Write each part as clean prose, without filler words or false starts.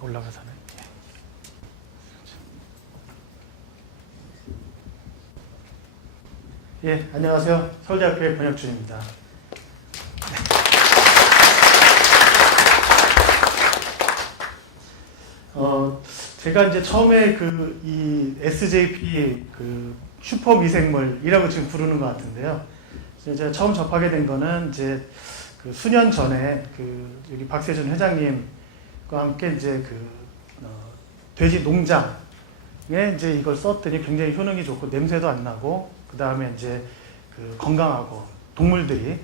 올라가잖아요. 예, 안녕하세요. 서울대학교의 권혁준입니다. 제가 이제 처음에 이 SJP 슈퍼 미생물이라고 지금 부르는 것 같은데요. 제가 처음 접하게 된 거는 이제 수년 전에 여기 박세준 회장님과 함께 이제 돼지 농장에 이제 이걸 썼더니 굉장히 효능이 좋고 냄새도 안 나고 그 다음에 이제 건강하고 동물들이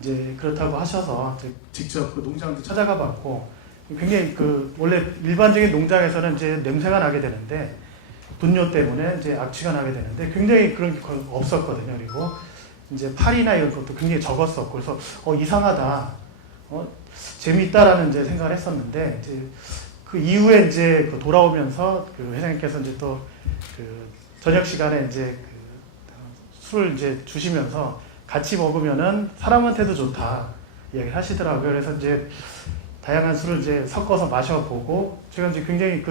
이제 그렇다고 하셔서 직접 농장도 찾아가 봤고 굉장히 원래 일반적인 농장에서는 이제 냄새가 나게 되는데 분뇨 때문에 이제 악취가 나게 되는데 굉장히 그런 게 거의 없었거든요. 그리고 이제 파리나 이런 것도 굉장히 적었었고 그래서 이상하다, 재미있다라는 이제 생각을 했었는데 이제 그 이후에 이제 돌아오면서 회장님께서 이제 또 저녁 시간에 이제 술을 이제 주시면서 같이 먹으면은 사람한테도 좋다 이야기를 하시더라고요. 그래서 이제 다양한 술을 이제 섞어서 마셔보고 제가 이제 굉장히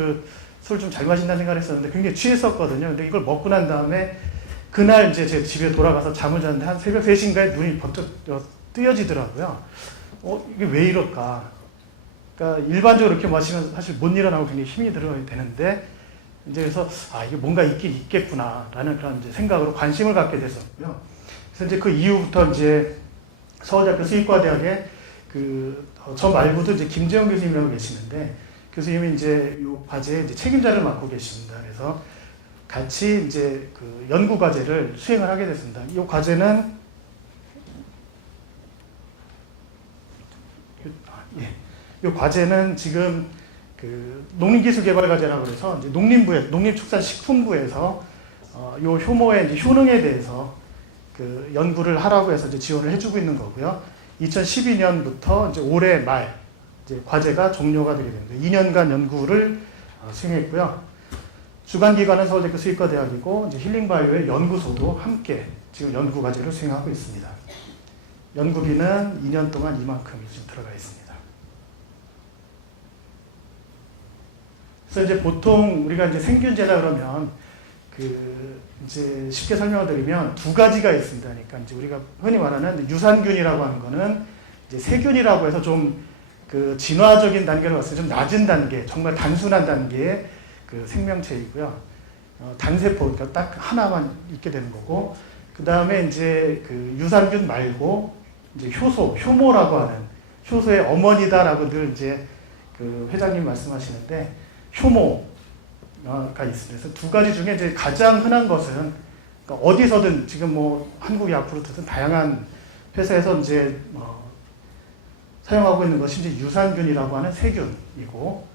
술 좀 잘 마신다는 생각을 했었는데 굉장히 취했었거든요. 근데 이걸 먹고 난 다음에 그날 이제 제 집에 돌아가서 잠을 잤는데 한 새벽 3시인가에 눈이 번쩍 뜨여지더라고요. 이게 왜 이럴까? 그러니까 일반적으로 이렇게 마시면 사실 못 일어나고 굉장히 힘이 들어야 되는데 이제 그래서 이게 뭔가 있긴 있겠구나라는 그런 이제 생각으로 관심을 갖게 됐었고요. 그래서 이제 그 이후부터 이제 서울대학교 수의과대학에 저 말고도 이제 김재영 교수님이라고 계시는데 교수님이 이제 이 과제에 이제 책임자를 맡고 계십니다. 그래서 같이 이제 연구 과제를 수행을 하게 됐습니다. 이 과제는 이 과제는 지금 농림기술개발과제라고 해서 이제 농림축산식품부에서 이 효모의 이제 효능에 대해서 연구를 하라고 해서 이제 지원을 해주고 있는 거고요. 2012년부터 이제 올해 말 이제 과제가 종료가 되게 됩니다. 2년간 연구를 수행했고요. 주관기관은 서울대학교 수의과대학이고 이제 힐링바이오의 연구소도 함께 지금 연구 과제를 수행하고 있습니다. 연구비는 2년 동안 이만큼이 지금 들어가 있습니다. 그래서 이제 보통 우리가 이제 생균제다 그러면 이제 쉽게 설명을 드리면 두 가지가 있습니다. 그러니까 이제 우리가 흔히 말하는 유산균이라고 하는 거는 이제 세균이라고 해서 좀 진화적인 단계로 봤을 때 좀 낮은 단계, 정말 단순한 단계의 생명체이고요. 단세포, 그러니까 딱 하나만 있게 되는 거고, 그 다음에 이제 유산균 말고 이제 효모라고 하는 효소의 어머니다라고 늘 이제 회장님 말씀하시는데 효모가 있습니다. 그래서 두 가지 중에 이제 가장 흔한 것은 그러니까 어디서든 지금 뭐 한국 야쿠르트든 다양한 회사에서 이제 사용하고 있는 것이 이제 유산균이라고 하는 세균이고,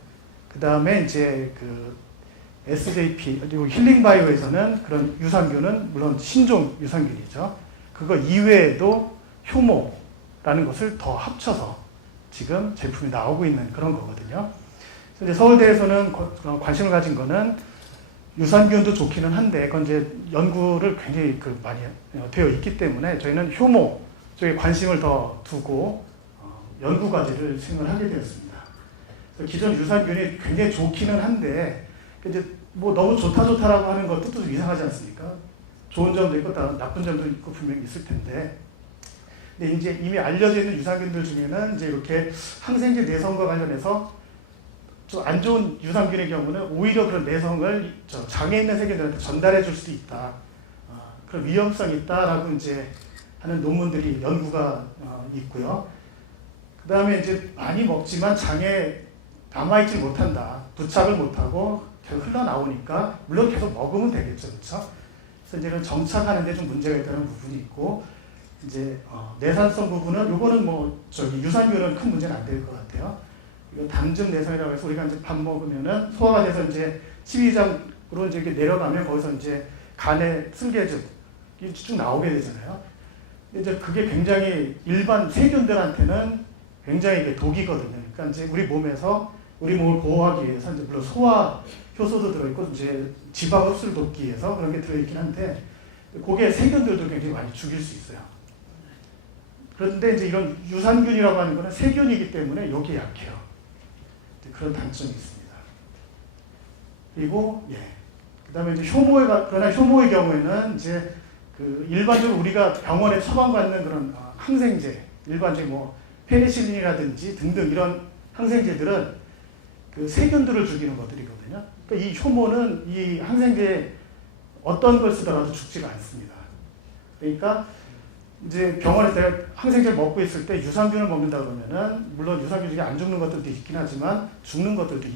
그 다음에 이제 SJP 그리고 힐링바이오에서는 그런 유산균은 물론 신종 유산균이죠. 그거 이외에도 효모라는 것을 더 합쳐서 지금 제품이 나오고 있는 그런 거거든요. 그래서 이제 서울대에서는 관심을 가진 거는 유산균도 좋기는 한데 그건 이제 연구를 굉장히 많이 되어 있기 때문에 저희는 효모 쪽에 관심을 더 두고 연구 과제를 수행을 하게 되었습니다. 기존 유산균이 굉장히 좋기는 한데 이제 뭐 너무 좋다라고 하는 것도 좀 이상하지 않습니까? 좋은 점도 있고 나쁜 점도 있고 분명히 있을 텐데, 근데 이제 이미 알려져 있는 유산균들 중에는 이제 이렇게 항생제 내성과 관련해서 좀 안 좋은 유산균의 경우는 오히려 그런 내성을 장에 있는 세균들한테 전달해 줄 수도 있다. 그런 위험성이 있다라고 이제 하는 논문들이 연구가 있고요. 그 다음에 이제 많이 먹지만 장에 남아있지 못한다. 부착을 못하고 계속 흘러나오니까 물론 계속 먹으면 되겠죠. 그렇죠? 그래서 이제 정착하는데 좀 문제가 있다는 부분이 있고, 이제 내산성 부분은 요거는 유산균은 큰 문제는 안 될 것 같아요. 이거 담즙 내성이라고 해서 우리가 이제 밥 먹으면은 소화가 돼서 이제 치위장으로 이제 이렇게 내려가면 거기서 이제 간에 쓸개즙이 쭉 나오게 되잖아요. 이제 그게 굉장히 일반 세균들한테는 굉장히 독이거든요. 그러니까 이제 우리 몸에서 우리 몸을 보호하기 위해서 이제 물론 소화 효소도 들어있고 이제 지방 흡수를 돕기 위해서 그런 게 들어있긴 한데 그게 세균들도 굉장히 많이 죽일 수 있어요. 그런데 이제 이런 유산균이라고 하는 거는 세균이기 때문에 여기에 약해요. 그런 단점이 있습니다. 그리고 그다음에 이제 그러나 효모의 경우에는 이제 그 일반적으로 우리가 병원에 처방받는 그런 항생제, 일반적인 뭐 페니실린이라든지 등등 이런 항생제들은 그 세균들을 죽이는 것들이거든요. 그러니까 이 효모는 이 항생제에 어떤 걸 쓰더라도 죽지가 않습니다. 그러니까 이제 병원에서 내가 항생제를 먹고 있을 때 유산균을 먹는다 그러면은 물론 유산균 중에 안 죽는 것들도 있긴 하지만 죽는 것들도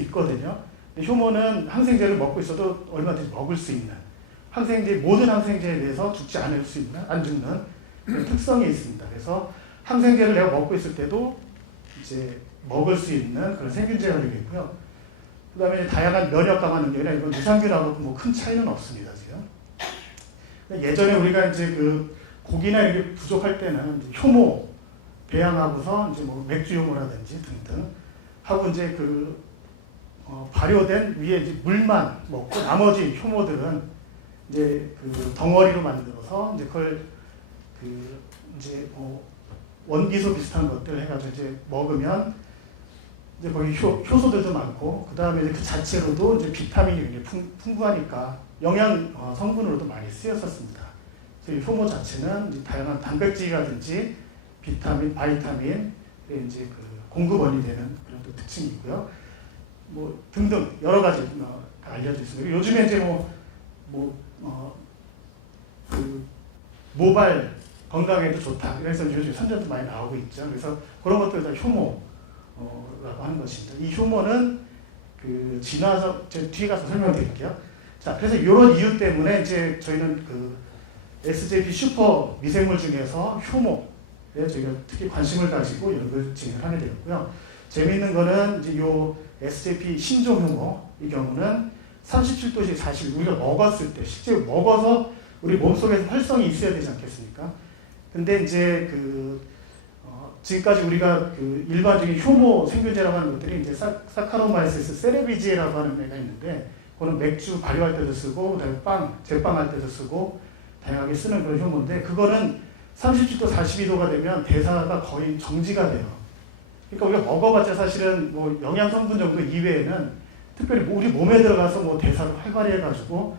있거든요. 효모는 항생제를 먹고 있어도 얼마든지 먹을 수 있는 모든 항생제에 대해서 죽지 않을 수 있는, 안 죽는 그런 특성이 있습니다. 그래서 항생제를 내가 먹고 있을 때도 이제 먹을 수 있는 그런 세균제가 되겠고요. 그 다음에 다양한 면역 강화 능력이나 이건 유산균하고 뭐 큰 차이는 없습니다, 지금. 예전에 우리가 이제 그 고기나 이렇게 부족할 때는 이제 효모 배양하고서 이제 뭐 맥주 효모라든지 등등 하고 이제 그 발효된 위에 이제 물만 먹고 나머지 효모들은 이제 그 덩어리로 만들어서 이제 그걸 그 이제 원기소 비슷한 것들 해가지고 이제 먹으면 이제 거기 효소들도 많고 그 다음에 그 자체로도 이제 비타민이 굉장히 풍부하니까 영양 성분으로도 많이 쓰였었습니다. 그래서 이 효모 자체는 이제 다양한 단백질이라든지 비타민, 바이타민 이제 그 공급원이 되는 그런 또 특징이 있고요. 뭐 등등 여러 가지 알려져 있습니다. 요즘에 이제 그 모발 건강에도 좋다. 그래서 요즘 선전도 많이 나오고 있죠. 그래서 그런 것들 다 효모라고 하는 것입니다. 이 효모는 그 진화적 뒤에 가서 설명드릴게요. 자, 그래서 이런 이유 때문에 이제 저희는 그 SJP 슈퍼 미생물 중에서 효모에 저희가 특히 관심을 가지고 연구를 진행하게 되었고요. 재미있는 거는 이제 요 SJP 신종 효모 이 경우는 37도씨 40 우리가 먹었을 때 실제 먹어서 우리 몸속에서 활성이 있어야 되지 않겠습니까? 근데 이제 지금까지 우리가 그 일반적인 효모 생균제라고 하는 것들이 이제 사카로마이시스 세레비지에라고 하는 애가 있는데 그거는 맥주 발효할 때도 쓰고 그다음에 제빵할 때도 쓰고 다양하게 쓰는 그런 효모인데 그거는 37도 42도가 되면 대사가 거의 정지가 돼요. 그러니까 우리가 먹어봤자 사실은 뭐 영양 성분 정도 이외에는 특별히 우리 몸에 들어가서 뭐 대사를 활발히 해가지고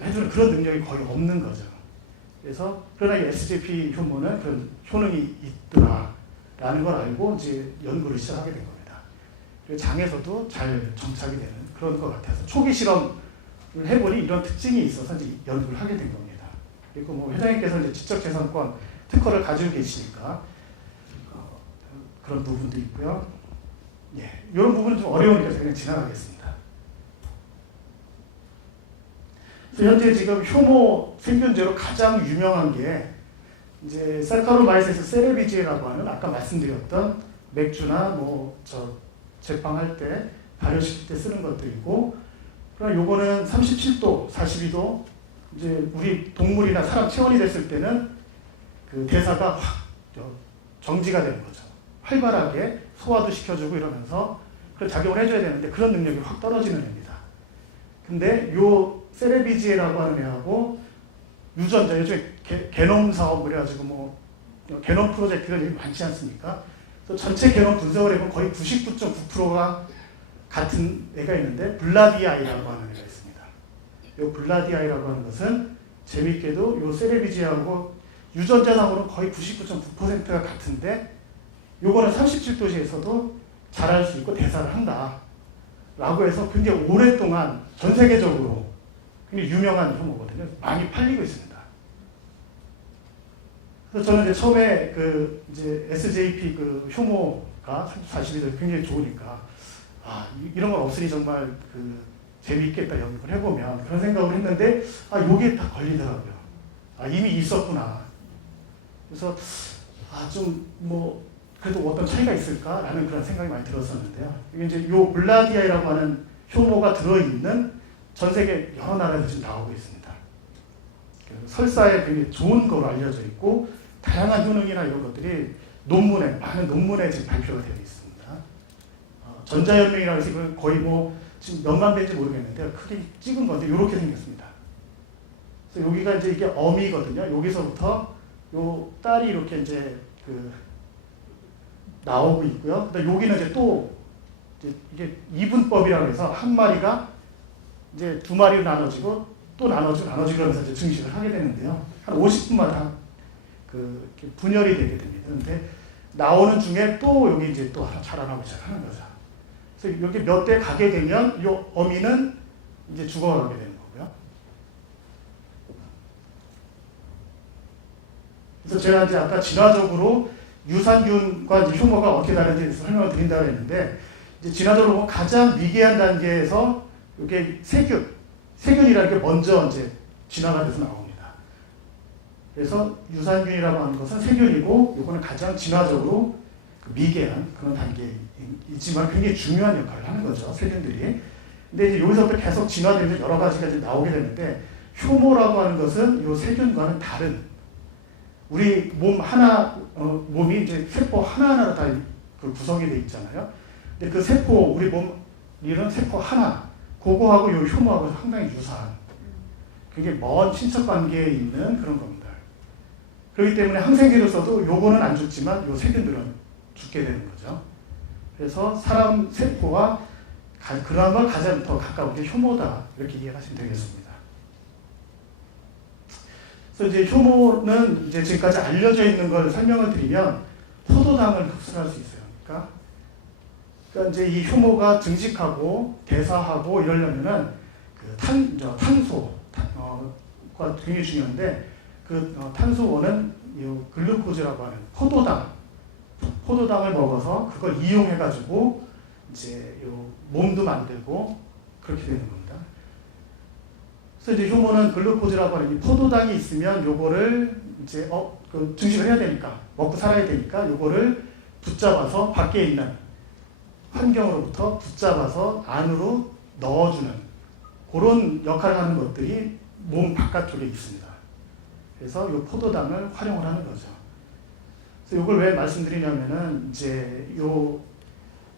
해주는 그런 능력이 거의 없는 거죠. 그래서 그러나 이 SJP 효모는 그런 효능이 있더라라는 걸 알고 이제 연구를 시작하게 된 겁니다. 그리고 장에서도 잘 정착이 되는 그런 것 같아서 초기 실험을 해보니 이런 특징이 있어서 이제 연구를 하게 된 겁니다. 그리고 뭐 회장님께서 이제 지적재산권 특허를 가지고 계시니까 그런 부분도 있고요. 이런 부분은 좀 어려우니까 제가 그냥 지나가겠습니다. 현재 지금 효모 생균제로 가장 유명한 게 이제 사카로마이시스 세레비지라고 하는 아까 말씀드렸던 맥주나 뭐 제빵할 때 발효시킬 때 쓰는 것들이고 그럼 요거는 37도, 42도 이제 우리 동물이나 사람 체온이 됐을 때는 그 대사가 확 정지가 되는 거죠. 활발하게 소화도 시켜주고 이러면서 그 작용을 해줘야 되는데 그런 능력이 확 떨어지는 애입니다. 근데 요 세레비지에라고 하는 애하고 유전자 요즘에 게놈 사업 그래가지고 뭐 게놈 프로젝트가 되게 많지 않습니까? 그래서 전체 게놈 분석을 해보면 거의 99.9%가 같은 애가 있는데 블라디아이라고 하는 애가 있습니다. 요 블라디아이라고 하는 것은 재밌게도 요 세레비지하고 유전자상으로는 거의 99.9%가 같은데 요거는 37도시에서도 자랄 수 있고 대사를 한다 라고 해서 굉장히 오랫동안 전 세계적으로 굉장히 유명한 효모거든요. 많이 팔리고 있습니다. 그래서 저는 이제 처음에 이제 SJP 효모가 42도 굉장히 좋으니까 이런 건 없으니 정말 재미있겠다 연구를 해보면 그런 생각을 했는데 요게 다 걸리더라고요. 이미 있었구나. 그래서 좀 뭐 그래도 어떤 차이가 있을까라는 그런 생각이 많이 들었었는데요. 이게 이제 요 블라디아이라고 하는 효모가 들어있는 전 세계 여러 나라에서 지금 나오고 있습니다. 설사에 굉장히 좋은 거로 알려져 있고 다양한 효능이나 이런 것들이 많은 논문에 지금 발표가 되어 있습니다. 전자연맹이라고 해서 거의 뭐 지금 몇만 배인지 모르겠는데 크게 찍은 건데 이렇게 생겼습니다. 그래서 여기가 이제 이게 어미거든요. 여기서부터 요 딸이 이렇게 이제 나오고 있고요. 근데 여기는 이제 또 이게 이분법이라고 해서 한 마리가 이제 두 마리로 나눠지고 또 나눠지고 그러면서 이제 증식을 하게 되는데요. 한 50분마다 분열이 되게 됩니다. 그런데 나오는 중에 또 여기 이제 또 하나 자라나고 시작하는 거죠. 그래서 여기 몇 대 가게 되면 이 어미는 이제 죽어가게 되는 거고요. 그래서 제가 이제 아까 진화적으로 유산균과 이제 효모가 어떻게 다른지 설명을 드린다고 했는데, 이제 진화적으로 가장 미개한 단계에서 이게 세균이라는 게 먼저 이제 진화가 돼서 나옵니다. 그래서 유산균이라고 하는 것은 세균이고, 이거는 가장 진화적으로 미개한 그런 단계이지만 굉장히 중요한 역할을 하는 거죠, 세균들이. 근데 이제 여기서부터 계속 진화되면서 여러 가지가 이제 나오게 되는데, 효모라고 하는 것은 이 세균과는 다른, 우리 몸 하나, 몸이 이제 세포 하나하나로 다 구성이 되어 있잖아요. 근데 그 세포, 우리 몸 이런 세포 하나, 그거하고 이 효모하고 상당히 유사한, 굉장히 먼 친척 관계에 있는 그런 겁니다. 그렇기 때문에 항생제를 써도 요거는 안 죽지만 요 세균들은 죽게 되는 거죠. 그래서 사람 세포와 그나마 가장 더 가까운 게 효모다, 이렇게 이해하시면 되겠습니다. 그래서 이제 효모는 이제 지금까지 알려져 있는 걸 설명을 드리면 포도당을 흡수할 수 있어요. 그러니까 이제 이 효모가 증식하고 대사하고 이러려면은 탄소가 굉장히 중요한데, 탄소원은 이 글루코즈라고 하는 포도당을 먹어서 그걸 이용해가지고 이제 요 몸도 만들고 그렇게 되는 겁니다. 그래서 이제 효모는 글루코즈라고 하는 이 포도당이 있으면 요거를 이제 증식을 해야 되니까, 먹고 살아야 되니까 요거를 붙잡아서 밖에 있는 환경으로부터 붙잡아서 안으로 넣어주는 그런 역할을 하는 것들이 몸 바깥쪽에 있습니다. 그래서 이 포도당을 활용을 하는 거죠. 그래서 이걸 왜 말씀드리냐면은, 이제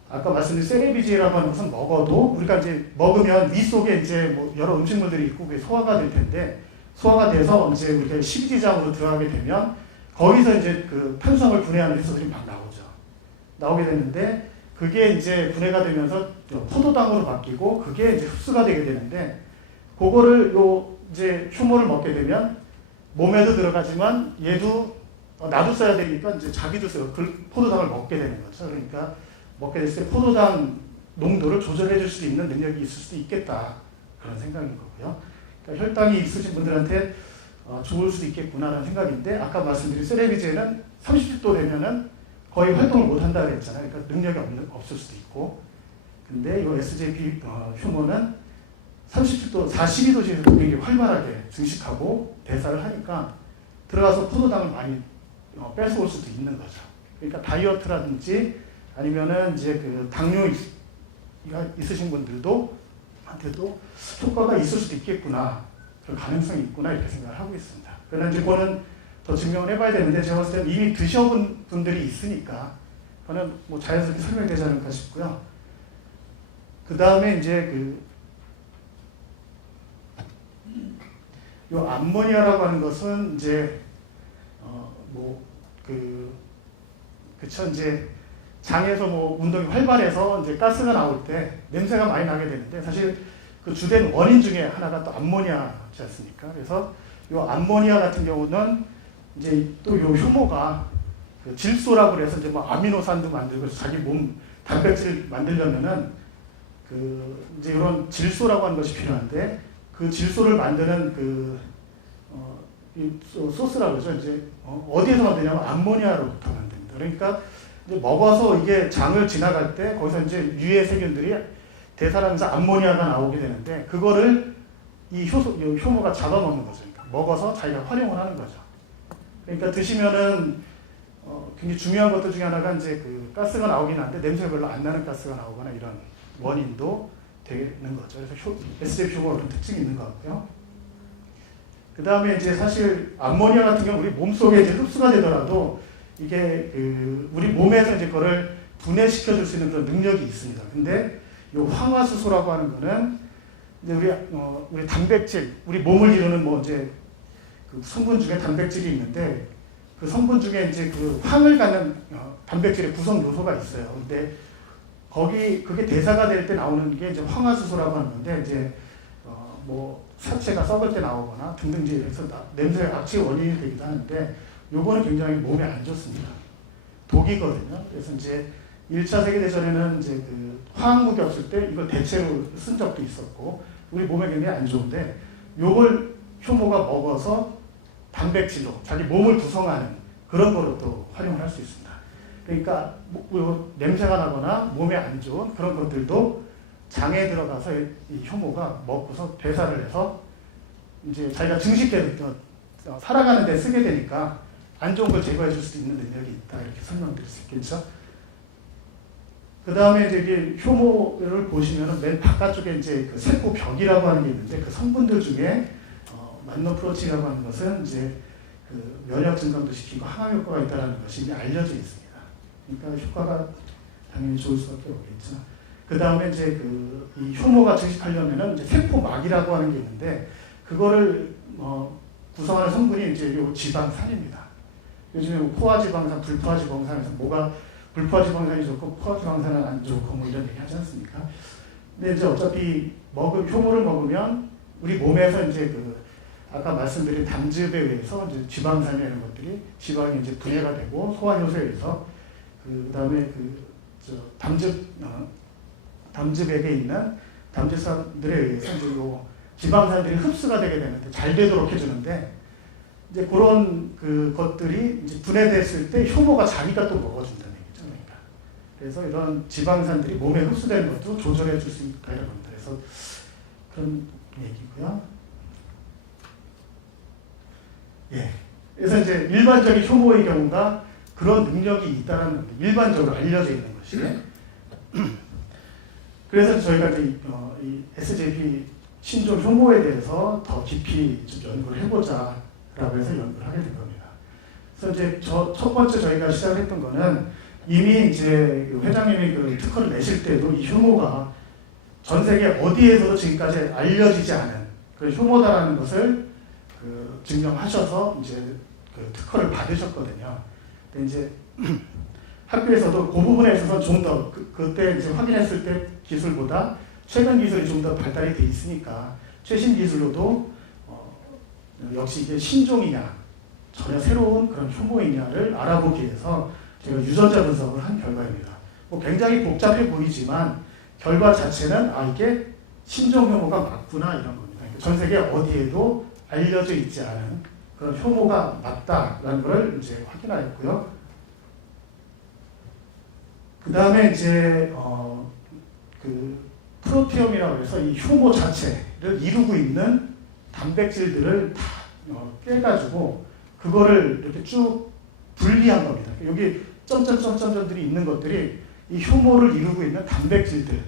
아까 말씀드린 세레비지라고 하는 것은 먹어도, 우리가 이제 먹으면 위 속에 이제 뭐 여러 음식물들이 있고 그게 소화가 될 텐데, 소화가 돼서 이제 우리가 식이지장으로 들어가게 되면 거기서 이제 그 탄수화물 분해하는 효소들이 막 나오게 되는데, 그게 이제 분해가 되면서 포도당으로 바뀌고 그게 이제 흡수가 되게 되는데, 그거를 이제 효모를 먹게 되면 몸에도 들어가지만 얘도 나도 써야 되니까 이제 자기도 써요. 포도당을 먹게 되는 거죠. 그러니까 먹게 됐을 때 포도당 농도를 조절해 줄 수 있는 능력이 있을 수도 있겠다, 그런 생각인 거고요. 그러니까 혈당이 있으신 분들한테 좋을 수도 있겠구나라는 생각인데, 아까 말씀드린 세레비제는 30도 되면은 거의 활동을 못 한다 그랬잖아요. 그러니까 능력이 없을 수도 있고. 근데 이 SJP 효모는 30도, 42도씨에서 굉장히 활발하게 증식하고 대사를 하니까 들어가서 포도당을 많이 뺏어올 수도 있는 거죠. 그러니까 다이어트라든지 아니면은 이제 그 당뇨가 있으신 분들도 한테도 효과가 있을 수도 있겠구나, 그런 가능성이 있구나, 이렇게 생각을 하고 있습니다. 그러나 이제 그거는 더 증명을 해봐야 되는데, 제가 봤을 때는 이미 드셔본 분들이 있으니까 그거는 뭐 자연스럽게 설명되지 않을까 싶고요. 그 다음에 이제 요 암모니아라고 하는 것은 이제 그쵸, 이제 장에서 뭐 운동이 활발해서 이제 가스가 나올 때 냄새가 많이 나게 되는데, 사실 그 주된 원인 중에 하나가 또 암모니아지 않습니까? 그래서 요 암모니아 같은 경우는 이제 또 요 효모가 질소라고 그래서 이제 뭐 아미노산도 만들고 자기 몸 단백질을 만들려면은 이제 이런 질소라고 하는 것이 필요한데, 그 질소를 만드는 이 소스라고 그러죠. 이제 어디에서 만드냐면 암모니아로부터 만듭니다. 그러니까 이제 먹어서 이게 장을 지나갈 때 거기서 이제 유해 세균들이 대사하면서 암모니아가 나오게 되는데, 그거를 이 효모가 잡아먹는 거죠. 그러니까 먹어서 자기가 활용을 하는 거죠. 그러니까 드시면은 굉장히 중요한 것들 중에 하나가 이제 그 가스가 나오긴 한데 냄새 별로 안 나는 가스가 나오거나 이런 원인도 되는 거죠. 그래서 SJP 효모가 그런 특징이 있는 것 같고요. 그 다음에 이제 사실 암모니아 같은 경우 우리 몸속에 이제 흡수가 되더라도 이게 우리 몸에서 이제 그거를 분해시켜 줄 수 있는 그런 능력이 있습니다. 근데 이 황화수소라고 하는 거는 이제 우리 단백질, 우리 몸을 이루는 뭐 이제 그 성분 중에 단백질이 있는데, 그 성분 중에 이제 그 황을 갖는 단백질의 구성 요소가 있어요. 근데 그게 대사가 될 때 나오는 게 이제 황화수소라고 하는 건데, 이제 뭐 사체가 썩을 때 나오거나 등등지에서 냄새가 악취의 원인이 되기도 하는데 요거는 굉장히 몸에 안 좋습니다. 독이거든요. 그래서 이제 1차 세계대전에는 이제 그 화학무기 없을 때 이걸 대체로 쓴 적도 있었고 우리 몸에 굉장히 안 좋은데 요걸 효모가 먹어서 단백질로 자기 몸을 구성하는 그런 거로 또 활용을 할 수 있습니다. 그러니까 냄새가 나거나 몸에 안 좋은 그런 것들도 장에 들어가서 이 효모가 먹고서 배사를 해서 이제 자기가 증식해 살아가는 데 쓰게 되니까 안 좋은 걸 제거해 줄 수 있는 능력이 있다 이렇게 설명드릴 수 있겠죠. 그 다음에 저기 효모를 보시면은 맨 바깥쪽에 이제 그 세포 벽이라고 하는 게 있는데 그 성분들 중에 만노프로틴이라고 하는 것은 이제 그 면역 증강도 시키고 항암 효과가 있다는 것이 이미 알려져 있습니다. 그러니까 효과가 당연히 좋을 수밖에 없겠죠. 그 다음에 이제 이 효모가 증식하려면은 이제 세포막이라고 하는 게 있는데 그거를 구성하는 성분이 이제 요 지방산입니다. 요즘에 뭐 포화지방산, 불포화지방산에서 뭐가 불포화지방산이 좋고 포화지방산은 안 좋고 뭐 이런 얘기 하지 않습니까? 근데 이제 어차피 효모를 먹으면 우리 몸에서 이제 아까 말씀드린 담즙에 의해서 이제 지방산이라는 것들이 지방이 이제 분해가 되고 소화효소에 의해서 그 다음에 담즙액에 있는 담즙산들에 의해서 이제 요 지방산들이 흡수가 되게 되는데 잘 되도록 해주는데 이제 그런 것들이 이제 분해됐을 때 효모가 자기가 또 먹어준다는 얘기죠. 그러니까. 그래서 이런 지방산들이 몸에 흡수되는 것도 조절해 줄 수 있다 이런 겁니다. 그래서 그런 얘기고요. 예. 그래서 이제 일반적인 효모의 경우가 그런 능력이 있다는 겁니다. 일반적으로 알려져 있는 것이. 그래서 저희가 이 SJP 신종 효모에 대해서 더 깊이 좀 연구를 해보자라고 해서 연구를 하게 된 겁니다. 그래서 이제 첫 번째 저희가 시작했던 거는 이미 이제 회장님이 특허를 내실 때도 이 효모가 전 세계 어디에서도 지금까지 알려지지 않은 그 효모다라는 것을 증명하셔서 이제 특허를 받으셨거든요. 근데 이제 학교에서도 그 부분에 있어서 좀 더 그때 이제 확인했을 때 기술보다 최근 기술이 좀 더 발달이 돼 있으니까 최신 기술로도 역시 이게 신종이냐 전혀 새로운 그런 효모이냐를 알아보기 위해서 제가 유전자 분석을 한 결과입니다. 뭐 굉장히 복잡해 보이지만 결과 자체는 이게 신종 효모가 맞구나 이런 겁니다. 전 세계 어디에도 알려져 있지 않은 그런 효모가 맞다라는 걸 이제 확인하였고요. 그 다음에 이제 프로티옴이라고 해서 이 효모 자체를 이루고 있는 단백질들을 다 깨가지고 그거를 이렇게 쭉 분리한 겁니다. 여기 점점점점점들이 있는 것들이 이 효모를 이루고 있는 단백질들.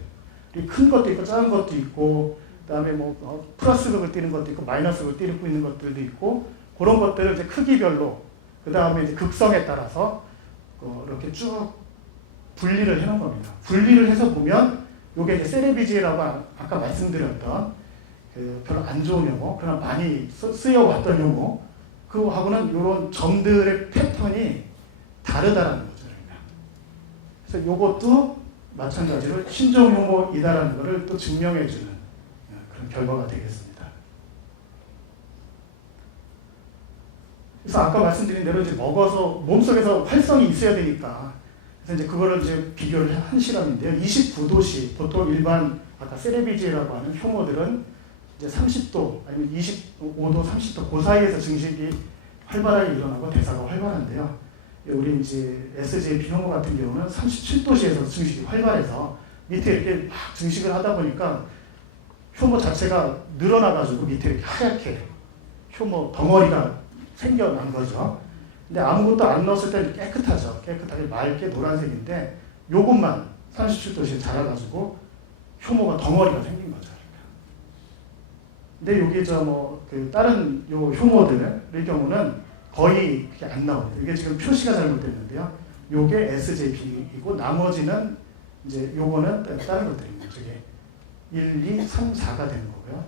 큰 것도 있고 작은 것도 있고 그다음에 뭐 플러스 극을 띠는 것도 있고 마이너스 극을 띠고 있는 것들도 있고 그런 것들을 이제 크기별로 그다음에 이제 극성에 따라서 이렇게 쭉 분리를 해놓은 겁니다. 분리를 해서 보면 이게 이제 세레비지라고 아까 말씀드렸던 별로 안 좋은 용어, 그러나 많이 쓰여왔던 용어, 그거하고는 이런 점들의 패턴이 다르다라는 거죠. 그래서 이것도 마찬가지로 신종 효모이다라는 것을 또 증명해주는 그런 결과가 되겠습니다. 그래서 아까 말씀드린 대로 이제 먹어서 몸속에서 활성이 있어야 되니까 그래서 이제 그거를 이제 비교를 한 실험인데요. 29도씨 보통 일반 아까 세레비지라고 하는 효모들은 이제 30도 아니면 25도, 30도 그 사이에서 증식이 활발하게 일어나고 대사가 활발한데요. 우리 이제 SJP 효모 같은 경우는 37도씨에서 증식이 활발해서 밑에 이렇게 막 증식을 하다 보니까 효모 자체가 늘어나가지고 밑에 이렇게 하얗게 효모 덩어리가 생겨난 거죠. 근데 아무것도 안 넣었을 때는 깨끗하죠. 깨끗하게 맑게 노란색인데 요것만 37도씨에 자라가지고 효모가 덩어리가 생긴 거죠. 근데 여기 다른 요 효모들의 경우는 거의 그게 안 나옵니다. 이게 지금 표시가 잘못됐는데요. 요게 SJP이고 나머지는 이제 요거는 다른 것들입니다. 저게 1, 2, 3, 4가 되는 거고요.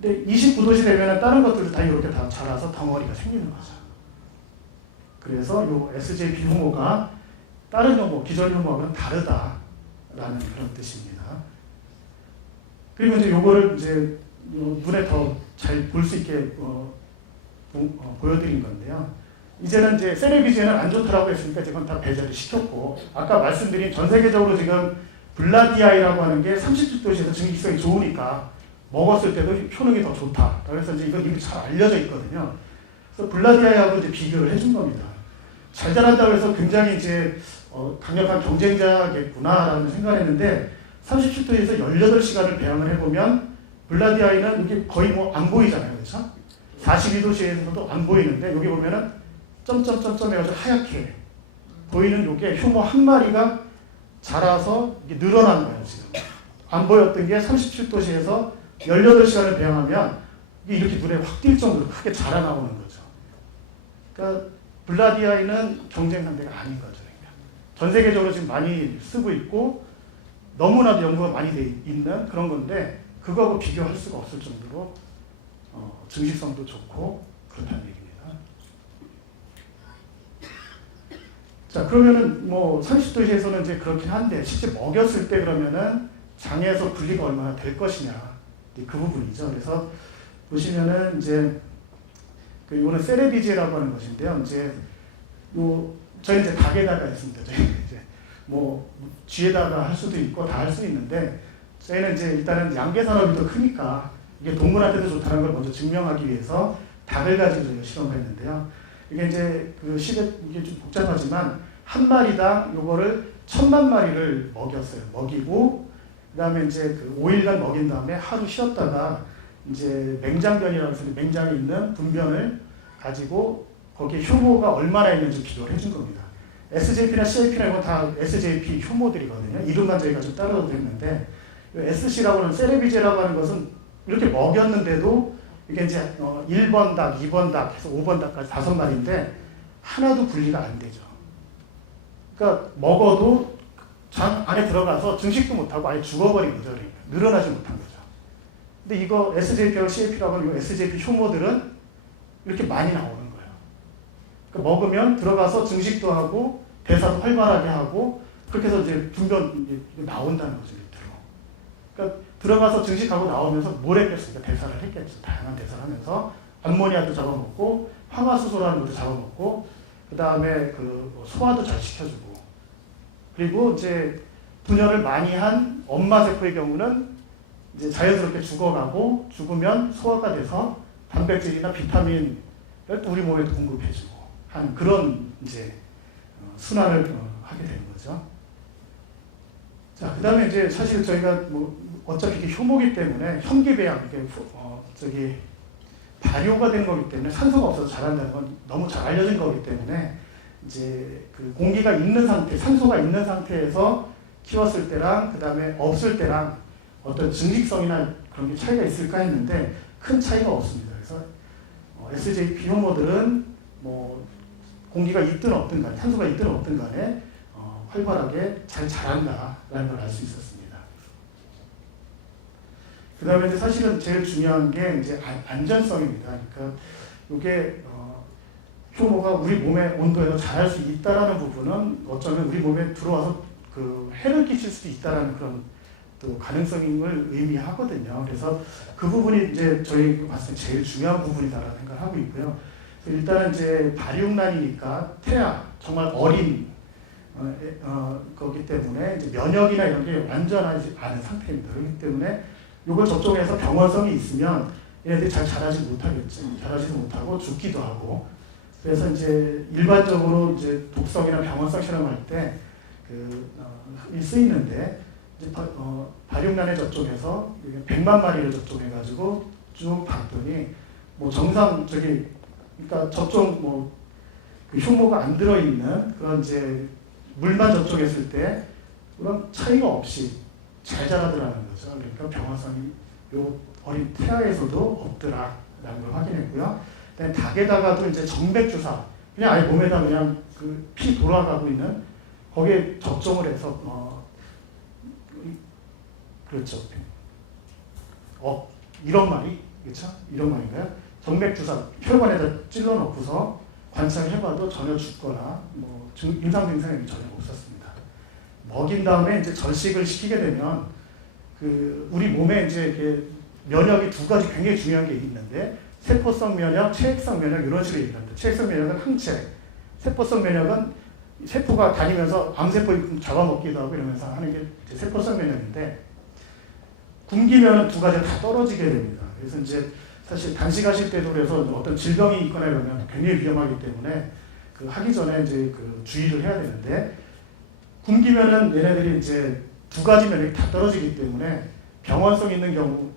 근데 29도씨 되면 다른 것들도 다 이렇게 다 자라서 덩어리가 생기는 거죠. 그래서 요 SJP 효모가 다른 효모, 기존 효모하고는 다르다라는 그런 뜻입니다. 그리고 이제 요거를 이제 눈에 더 잘 볼 수 있게 보여드린 건데요. 이제는 이제 세레비지에는 안 좋다라고 했으니까 지금 다 배제를 시켰고, 아까 말씀드린 전 세계적으로 지금 블라디아이라고 하는 게 37도시에서 증식성이 좋으니까 먹었을 때도 효능이 더 좋다. 그래서 이제 이건 이미 잘 알려져 있거든요. 그래서 블라디아이하고 이제 비교를 해준 겁니다. 잘 자란다고 해서 굉장히 이제 강력한 경쟁자겠구나라는 생각을 했는데 37도에서 18시간을 배양을 해보면 블라디아이는 이게 거의 뭐 안 보이잖아요. 그렇죠? 42도시에서도 안 보이는데 여기 보면은 점점점점 해가지고 하얗게 보이는 요게 효모 한 마리가 자라서 이게 늘어난 거예요. 지금 안 보였던 게 37도시에서 18시간을 배양하면 이게 이렇게 눈에 확 띌 정도로 크게 자라나오는 거죠. 그러니까 블라디아이는 경쟁 상대가 아닌 거죠. 그러니까 전 세계적으로 지금 많이 쓰고 있고 너무나도 연구가 많이 돼 있는 그런 건데 그거하고 비교할 수가 없을 정도로 증식성도 좋고 그렇다는 얘기입니다. 자, 그러면은 뭐 30도시에서는 이제 그렇긴 한데 실제 먹였을 때 그러면은 장에서 분리가 얼마나 될 것이냐 그 부분이죠. 그래서 보시면은 이제 이거는 세레비제라고 하는 것인데요. 이제 저희 이제 닭에다가 했습니다. 저희 이제 뭐 쥐에다가 할 수도 있고 다 할 수 있는데 저희는 이제 일단은 양계 산업이 더 크니까 이게 동물한테도 좋다는 걸 먼저 증명하기 위해서 닭을 가지고 저희가 실험을 했는데요. 이게 이제 그 시대 이게 좀 복잡하지만 한 마리당 요거를 1000만 마리를 먹였어요. 먹이고 그다음에 이제 그 5일간 먹인 다음에 하루 쉬었다가 이제 맹장변이라고 해서 맹장에 있는 분변을 가지고 거기에 효모가 얼마나 있는지 비교를 해준 겁니다. SJP나 CIP나 이건 다 SJP 효모들이거든요. 이름만 저희가 좀 따로 했는데 SC라고 하는 세레비제라고 하는 것은 이렇게 먹였는데도 이게 이제 1번 닭, 2번 닭 해서 5번 닭까지 5마리인데 하나도 분리가 안 되죠. 그러니까 먹어도 장 안에 들어가서 증식도 못하고 아예 죽어버린 거죠. 그러니까 늘어나지 못한 거죠. 근데 이거 SJP하고 CAP라고 하는 이 SJP 효모들은 이렇게 많이 나오는 거예요. 그러니까 먹으면 들어가서 증식도 하고 대사도 활발하게 하고 그렇게 해서 이제 분변 나온다는 거죠. 밑으로. 그러니까 들어가서 증식하고 나오면서 뭘 했겠습니까? 대사를 했겠죠. 다양한 대사를 하면서 암모니아도 잡아먹고 황화수소라는 것도 잡아먹고 그 다음에 그 소화도 잘 시켜주고 그리고 이제 분열을 많이 한 엄마 세포의 경우는 이제 자연스럽게 죽어가고 죽으면 소화가 돼서 단백질이나 비타민을 또 우리 몸에 공급해주고 하는 그런 이제 순환을 하게 되는 거죠. 자, 그 다음에 이제 사실 저희가 뭐 어차피 이게 효모기 때문에 현기배양, 이게 발효가 된 거기 때문에 산소가 없어서 자란다는 건 너무 잘 알려진 거기 때문에 이제 그 공기가 있는 상태, 산소가 있는 상태에서 키웠을 때랑 그 다음에 없을 때랑 어떤 증식성이나 그런 게 차이가 있을까 했는데 큰 차이가 없습니다. 그래서 SJP 효모들은 뭐 공기가 있든 없든 간에 산소가 있든 없든 간에 활발하게 잘 자란다라는 걸 알 수 있었습니다. 그 다음에 이제 사실은 제일 중요한 게 이제 안전성입니다. 그러니까 이게 효모가 우리 몸의 온도에서 자랄 수 있다라는 부분은 어쩌면 우리 몸에 들어와서 그 해를 끼칠 수도 있다라는 그런 또 가능성을 의미하거든요. 그래서 그 부분이 이제 저희 봤을 때 제일 중요한 부분이다라는 생각을 하고 있고요. 일단은 이제 발육난이니까 태아 정말 어린 거기 때문에 이제 면역이나 이런 게 완전하지 않은 상태입니다. 그렇기 때문에 이걸 접종해서 병원성이 있으면 얘네들이 잘 자라지 못하겠죠. 자라지도 못하고 죽기도 하고. 그래서 이제 일반적으로 이제 독성이나 병원성 실험할 때 쓰이는데 이제 발육난에 접종해서 100만 마리를 접종해가지고 쭉 봤더니 뭐 그러니까 접종 그 효모가 안 들어있는 그런 이제 물만 접종했을 때 그런 차이가 없이 잘 자라더라는 거죠. 그러니까 병원성이 요 어린 태아에서도 없더라라는 걸 확인했고요. 그다음에 닭에다가도 이제 정맥 주사, 그냥 아예 몸에다 그냥 그 피 돌아가고 있는 거기에 접종을 해서 그렇죠. 1억 마리, 그렇죠? 1억 마리인가요? 정맥 주사 혈관에다 찔러 넣고서 관찰해봐도 전혀 죽거나 뭐 임상 증상이 전혀 없었습니다. 먹인 다음에 이제 절식을 시키게 되면 그 우리 몸에 이제 이렇게 면역이 두 가지 굉장히 중요한 게 있는데 세포성 면역, 체액성 면역 이런 식으로 얘기합니다. 체액성 면역은 항체, 세포성 면역은 세포가 다니면서 암세포 잡아먹기도 하고 이러면서 하는 게 세포성 면역인데 굶기면 두 가지가 다 떨어지게 됩니다. 그래서 이제 사실 단식하실 때도 그래서 어떤 질병이 있거나 이러면 굉장히 위험하기 때문에 그 하기 전에 이제 그 주의를 해야 되는데 굶기면은 얘네들이 이제 두 가지 면역이 다 떨어지기 때문에 병원성 있는 경우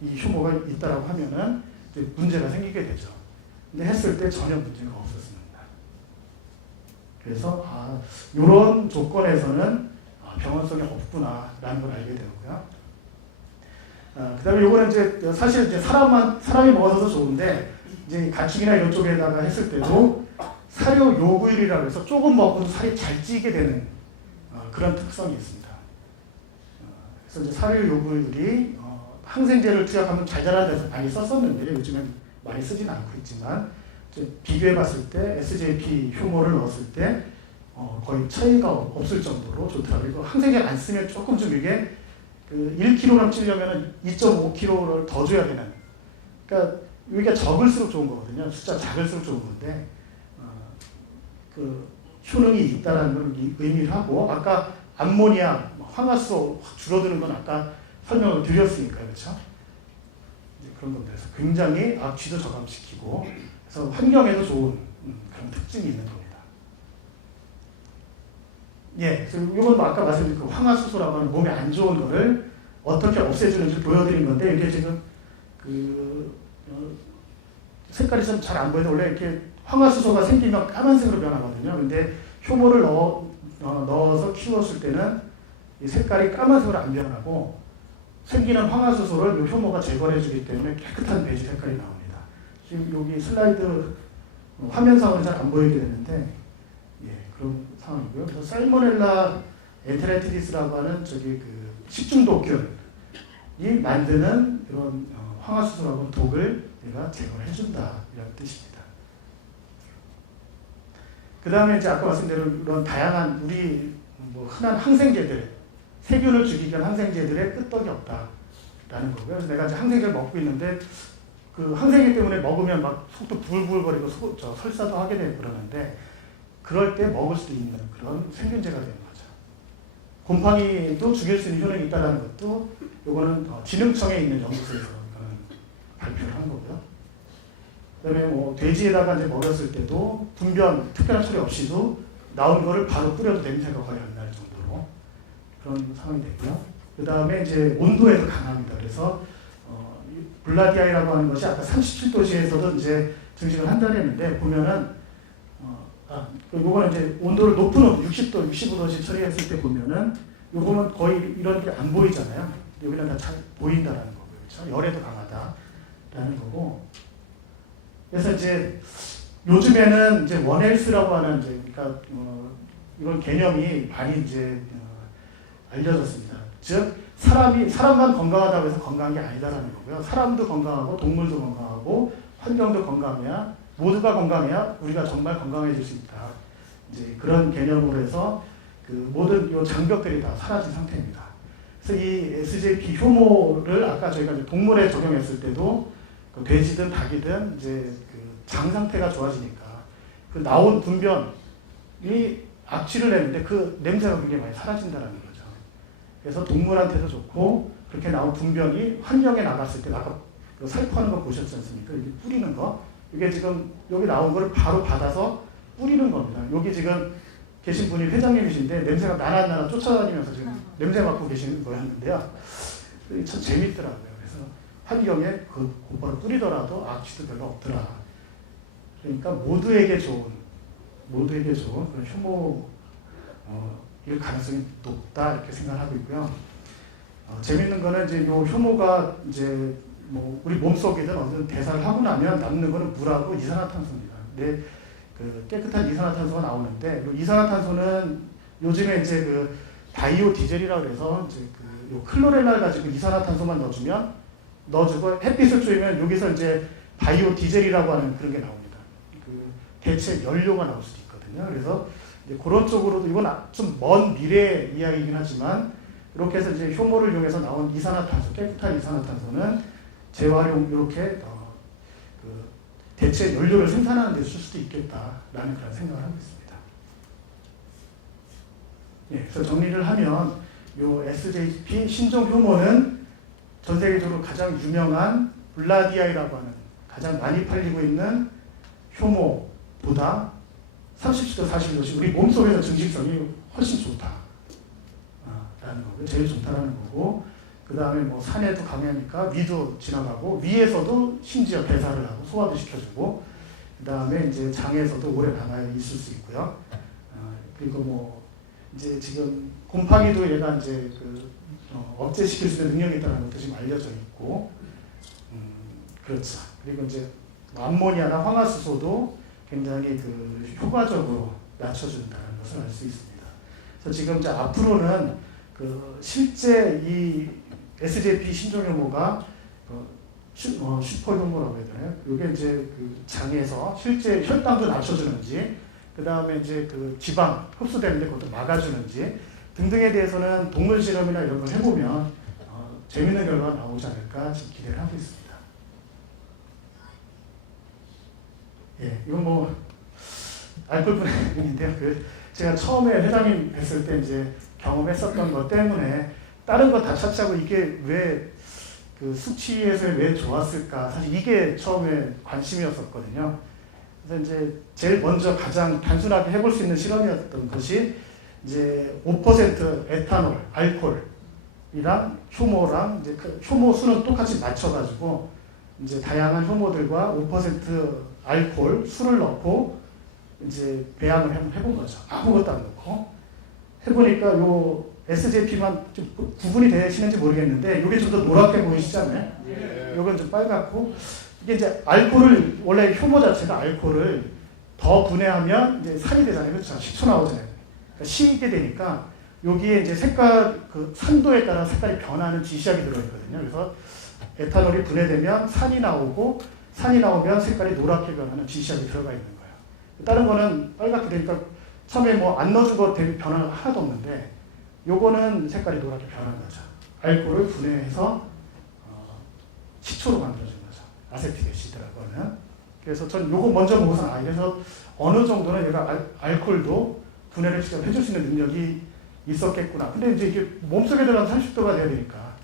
이 효모가 있다라고 하면은 이제 문제가 생기게 되죠. 근데 했을 때 전혀 문제가 없었습니다. 그래서 이런 조건에서는 병원성이 없구나라는 걸 알게 되고요. 그다음에 요거는 이제 사실 이제 사람이 먹어서 좋은데 이제 가축이나 이런 쪽에다가 했을 때도 사료 요구율이라고 해서 조금 먹어도 살이 잘 찌게 되는 그런 특성이 있습니다. 그래서 이제 사료 요구율이 항생제를 투약하면 잘 자라는 데서 많이 썼었는데 요즘엔 많이 쓰진 않고 있지만 비교해봤을 때 SJP 효모를 넣었을 때 거의 차이가 없을 정도로 좋더라고요. 그리고 항생제를 안 쓰면 조금 좀 이게 그 1kg를 찌려면 2.5kg를 더 줘야 되는. 그러니까 이게 적을수록 좋은 거거든요. 숫자 작을수록 좋은 건데 그 효능이 있다라는 걸 의미를 하고 아까 암모니아, 황화수소 확 줄어드는 건 아까 설명을 드렸으니까요, 그렇죠? 그런 겁니다. 그래서 굉장히 악취도 저감시키고 그래서 환경에도 좋은 그런 특징이 있는 겁니다. 예, 그래서 이건 뭐 아까 말씀드린 그 황화수소라고 하는 몸에 안 좋은 거를 어떻게 없애주는지 보여드린 건데 이게 지금 그 색깔이 좀 잘 안 보여도 원래 이렇게 황화수소가 생기면 까만색으로 변하거든요. 근데 효모를 넣어서 키웠을 때는 이 색깔이 까만색으로 안 변하고 생기는 황화수소를 이 효모가 제거해 주기 때문에 깨끗한 베이지 색깔이 나옵니다. 지금 여기 슬라이드 화면상으로 잘 안 보이게 되는데 예, 그런 상황이고요. 그래서 살모넬라 엔테라이티디스라고 하는 그 식중독균이 만드는 이런 황화수소라고 독을 얘가 제거를 해준다 이런 뜻입니다. 그 다음에 이제 아까 말씀대로 이런 다양한 우리 뭐 흔한 항생제들 세균을 죽이기 위한 항생제들의 끄떡이 없다라는 거고요. 그래서 내가 이제 항생제를 먹고 있는데 그 항생제 때문에 먹으면 막 속도 불불거리고 설사도 하게 되고 그러는데 그럴 때 먹을 수 있는 그런 생균제가 되는 거죠. 곰팡이도 죽일 수 있는 효능이 있다는 것도 요거는 진흥청에 있는 연구소에서 발표를 한 거고요. 그다음에 뭐 돼지에다가 이제 먹였을 때도 분변 특별한 처리 없이도 나온 거를 바로 뿌려도 냄새가 거의 안 날 정도로 그런 상황이 되고요. 그다음에 이제 온도에도 강합니다. 그래서 블라디아이라고 하는 것이 아까 37도씨에서도 이제 증식을 한다고 했는데 보면은 요거는 이제 온도를 높은 온도 60도, 65도씨 처리했을 때 보면은 요거는 거의 이런 게 안 보이잖아요. 여기는 다 잘 보인다라는 거고요. 그렇죠? 열에도 강하다라는 거고. 그래서 이제 요즘에는 이제 원헬스라고 하는 이제 그러니까 이런 개념이 많이 이제 알려졌습니다. 즉 사람만 건강하다고 해서 건강한 게 아니다라는 거고요. 사람도 건강하고 동물도 건강하고 환경도 건강해야 모두가 건강해야 우리가 정말 건강해질 수 있다. 이제 그런 개념으로 해서 그 모든 요 장벽들이 다 사라진 상태입니다. 그래서 이 SJP 효모를 아까 저희가 이제 동물에 적용했을 때도 그 돼지든 닭이든 이제 그 장 상태가 좋아지니까 그 나온 분변이 악취를 내는데 그 냄새가 굉장히 많이 사라진다는 거죠. 그래서 동물한테도 좋고 그렇게 나온 분변이 환경에 나갔을 때 아까 살포하는 거 보셨지 않습니까? 이게 뿌리는 거. 이게 지금 여기 나온 거를 바로 받아서 뿌리는 겁니다. 여기 지금 계신 분이 회장님이신데 냄새가 나나나나 쫓아다니면서 지금 냄새 맡고 계시는 거였는데요. 참 재밌더라고요. 그래서 환경에 그 곧바로 뿌리더라도 악취도 별로 없더라. 그러니까 모두에게 좋은 그런 효모일 가능성이 높다 이렇게 생각하고 있고요. 재밌는 거는 이제 요 효모가 이제 뭐 우리 몸속이든 어떤 대사를 하고 나면 남는 거는 물하고 이산화탄소입니다. 근데 그 깨끗한 이산화탄소가 나오는데 이 이산화탄소는 요즘에 이제 그 바이오 디젤이라고 해서 이제 그 요 클로렐라를 가지고 이산화탄소만 넣어주고 햇빛을 쬐면 여기서 이제 바이오 디젤이라고 하는 그런 게 나옵니다. 그 대체 연료가 나올 수도 있거든요. 그래서 이제 그런 쪽으로도 이건 좀 먼 미래 이야기이긴 하지만 이렇게 해서 이제 효모를 이용해서 나온 이산화탄소, 깨끗한 이산화탄소는 재활용 이렇게 그 대체 연료를 생산하는 데 쓸 수도 있겠다라는 그런 생각을 하고 있습니다. 예, 그래서 정리를 하면 요 SJP 신종 효모는 전 세계적으로 가장 유명한 블라디아이라고 하는 가장 많이 팔리고 있는 효모보다 30도 40도씩 우리 몸속에서 증식성이 훨씬 좋다. 라는 거고, 제일 좋다라는 거고, 그 다음에 뭐 산에도 강하니까 위도 지나가고, 위에서도 심지어 배사를 하고 소화도 시켜주고, 그 다음에 이제 장에서도 오래 남아 있을 수 있고요. 그리고 뭐 이제 지금 곰팡이도 얘가 이제 억제시킬 수 있는 능력이 있다는 것도 지금 알려져 있고, 그렇죠. 그리고 이제 암모니아나 황화수소도 굉장히 그 효과적으로 낮춰준다는 것을 알 수 있습니다. 그래서 지금 이제 앞으로는 그 실제 이 SJP 신종효모가 슈퍼효모라고 해야 되나요? 이게 이제 그 장에서 실제 혈당도 낮춰주는지, 그 다음에 이제 그 지방 흡수되는데 그것도 막아주는지 등등에 대해서는 동물 실험이나 이런 걸 해보면 재밌는 결과가 나오지 않을까 지금 기대를 하고 있습니다. 예, 이건 뭐 알콜분해인데요. 제가 처음에 회장님 뵀을 때 이제 경험했었던 것 때문에 다른 거 다 차치하고 이게 왜 그 수치에서 왜 좋았을까, 사실 이게 처음에 관심이었었거든요. 그래서 이제 제일 먼저 가장 단순하게 해볼 수 있는 실험이었던 것이 이제 5% 에탄올, 알코올이랑 효모랑 이제 그 효모 수는 똑같이 맞춰가지고 이제 다양한 효모들과 5% 알코올 술을 넣고 이제 배양을 해본 거죠. 아무것도 안 넣고 해보니까 요 SJP만 좀 구분이 되시는지 모르겠는데 이게 좀 더 노랗게 보이시지 않나요? 요건 좀 빨갛고, 이게 이제 알코올을 원래 효모 자체가 알코올을 더 분해하면 이제 산이 되잖아요. 그렇죠? 식초 나오잖아요. 그러니까 식게 되니까 여기에 이제 색깔 그 산도에 따라 색깔이 변하는 지시약이 들어있거든요. 그래서 에탄올이 분해되면 산이 나오고, 산이 나오면 색깔이 노랗게 변하는 지시약이 들어가 있는 거예요. 다른 거는 빨갛게 되니까 처음에 뭐 안 넣어준 거 대비 변화가 하나도 없는데 요거는 색깔이 노랗게 변하는 거죠. 알코올을 분해해서 식초로 만들어준 거죠. 아세틱 애시드라고 하는. 그래서 전 요거 먼저 보고서 이래서 어느 정도는 얘가 알코올도 분해를 직접 해줄 수 있는 능력이 있었겠구나. 근데 이제 이게 몸속에 들어가면 30도가 돼야 되니까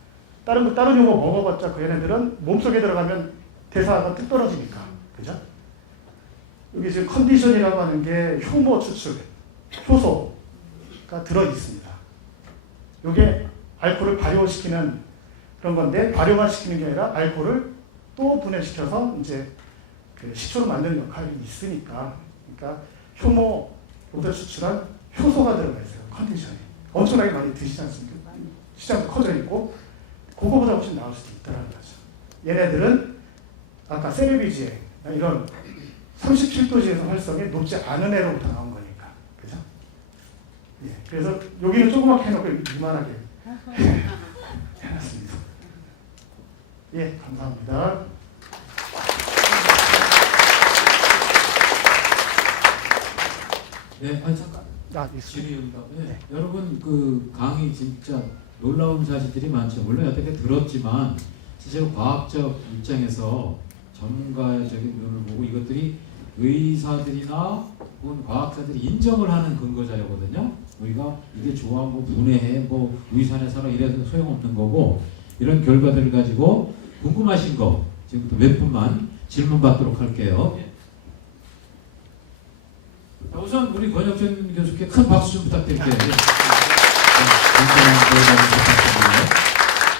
다른 요거 먹어봤자 그 얘네들은 몸속에 들어가면 대사가 뚝 떨어지니까. 그죠? 여기 지금 컨디션이라고 하는 게 효모 추출, 효소가 들어있습니다. 이게 알코올을 발효시키는 그런 건데, 발효만 시키는 게 아니라 알코올을 또 분해시켜서 이제 그 식초로 만드는 역할이 있으니까, 그러니까 효모부터 추출한 효소가 들어가 있어요. 컨디션이 엄청나게 많이 드시지 않습니까? 시장도 커져 있고 그거보다 훨씬 나을 수도 있다는 거죠. 얘네들은 아까 세르비지에 이런 37도지에서 활성이 높지 않은 애로부터 나온 거니까, 그죠? 예, 그래서 여기는 조그맣게 해놓고 이만하게 해놨습니다. 예, 감사합니다. 네, 아니 잠깐. 질의응답. 네. 여러분 그 강의 진짜 놀라운 사실들이 많죠. 물론 어떻게 들었지만 실제로 과학적 입장에서 전문가적인 눈을 보고 이것들이 의사들이나 혹은 과학자들이 인정을 하는 근거 자료거든요. 우리가 이게 좋아, 뭐 분해해, 뭐 위산에 살아 이래서 소용없는 거고, 이런 결과들을 가지고 궁금하신 거 지금부터 몇 분만 질문 받도록 할게요. 자, 우선 우리 권혁준 교수께 큰 박수 좀 부탁드릴게요.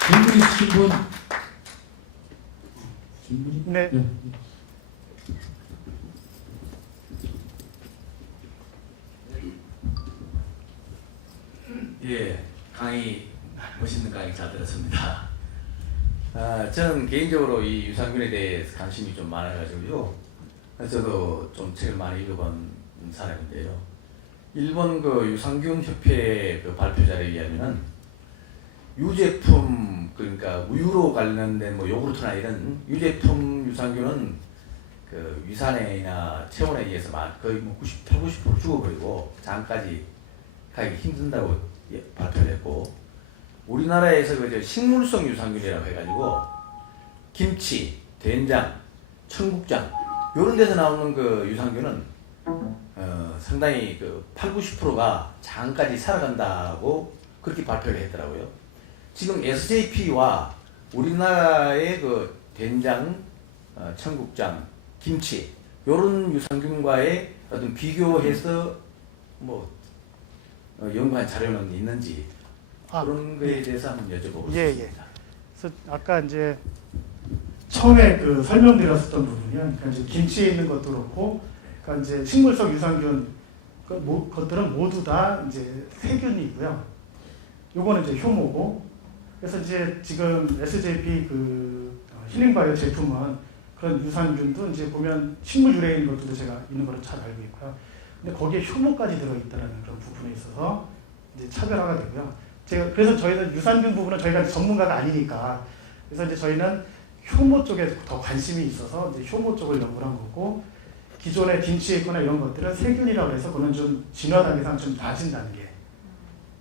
질문 있으신 분? 질문이? 네. 네. 예, 강의 멋있는 강의 잘 들었습니다. 저는 개인적으로 이 유산균에 대해서 관심이 좀 많아가지고요. 저도 좀 책을 많이 읽어본 사람인데요. 일본 그 유산균 협회 그 발표 자료에 의하면은 유제품, 그러니까 우유로 관련된 뭐 요구르트나 이런 유제품 유산균은 그 위산이나 체온에 의해서 거의 뭐 90% 죽어버리고 장까지 가기 힘든다고 발표를 했고, 우리나라에서 그 식물성 유산균이라고 해가지고 김치, 된장, 청국장 이런 데서 나오는 그 유산균은 상당히 그 80~90%가 장까지 살아간다고 그렇게 발표를 했더라고요. 지금 SJP와 우리나라의 그 된장, 청국장, 김치 이런 유산균과의 어떤 비교해서 뭐 연구한 자료는 있는지 그런 거에 대해서 한번 여쭤보고 예, 싶습니다. 그래서 아까 이제 처음에 그 설명드렸었던 부분이요. 그러니까 이제 김치에 있는 것도 그렇고, 그러니까 이제 식물성 유산균 것들은 모두 다 이제 세균이고요. 요거는 이제 효모고, 그래서 이제 지금 SJP 그 힐링바이오 제품은 그런 유산균도 이제 보면 식물 유래인 것들도 제가 있는 거를 잘 알고 있고요. 근데 거기에 효모까지 들어있다는 그런 부분에 있어서 이제 차별화가 되고요. 그래서 저희는 유산균 부분은 저희가 전문가가 아니니까, 그래서 이제 저희는 효모 쪽에 더 관심이 있어서 이제 효모 쪽을 연구를 한 거고, 기존의 김치에 있거나 이런 것들은 세균이라고 해서 그거는 좀 진화 단계상 좀 낮은 단계.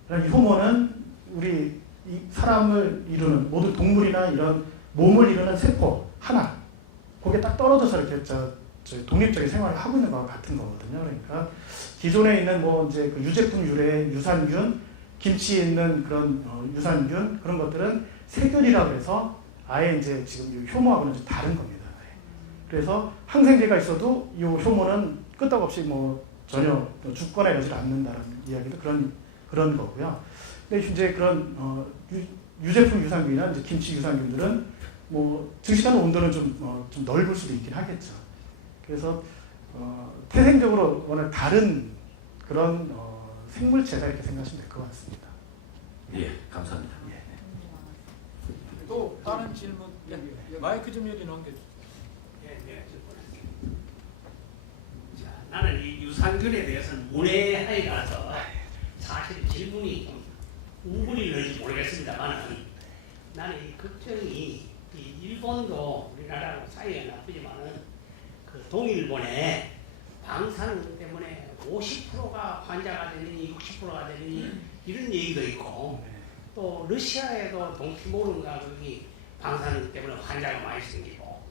그러나 이 효모는 우리 이 사람을 이루는 모든 동물이나 이런 몸을 이루는 세포 하나, 거기에 딱 떨어져서 이렇게 저 독립적인 생활을 하고 있는 거와 같은 거거든요. 그러니까 기존에 있는 뭐 이제 그 유제품 유래 유산균, 김치에 있는 그런 유산균 그런 것들은 세균이라고 해서 아예 이제 지금 이 효모하고는 좀 다른 겁니다. 그래서 항생제가 있어도 이 효모는 끄떡없이 뭐 전혀 죽거나 이러지 않는다는 이야기도 그런 거고요. 근데 이제 그런 유제품 유산균이나 이제 김치 유산균들은 뭐 증식하는 온도는 좀 넓을 수도 있긴 하겠죠. 그래서 태생적으로 워낙 다른 그런 생물체다 이렇게 생각하시면 될 것 같습니다. 예, 감사합니다. 또 다른 질문, 마이크 좀 여기 넘겨주세요. 자, 나는 이 유산균에 대해서는 문외하여가서 사실 질문이 좀 우분이는지 모르겠습니다만, 나는 이 걱정이 이 일본도 우리나라하고 사이가 나쁘지만은 그 동일본에 방사능 때문에 50%가 환자가 되느니 60%가 되느니 이런 얘기도 있고, 또 러시아에도 동티모르인가 거기 방사능 때문에 환자가 많이 생기고,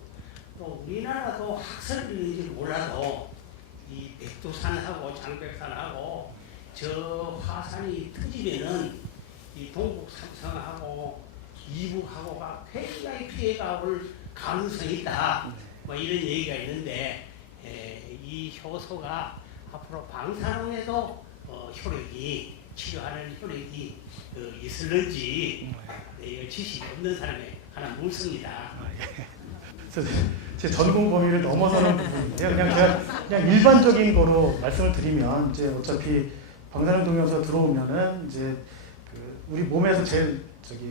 또 우리나라도 학설인지 몰라도 이 백두산하고 장백산하고 저 화산이 터지면은 이 동북 삼성하고 이북하고가 굉장히 피해가 올 가능성이 있다. 뭐 이런 얘기가 있는데, 이 효소가 앞으로 방사능에도 효력이 치료하는 효력이 있을는지 이거 지식이 없는 사람이 하나 묻습니다. 제 전공 범위를 넘어서는 부분인데요. 그냥 일반적인 거로 말씀을 드리면 이제 어차피 방사능 동요소 들어오면은 이제 그 우리 몸에서 제일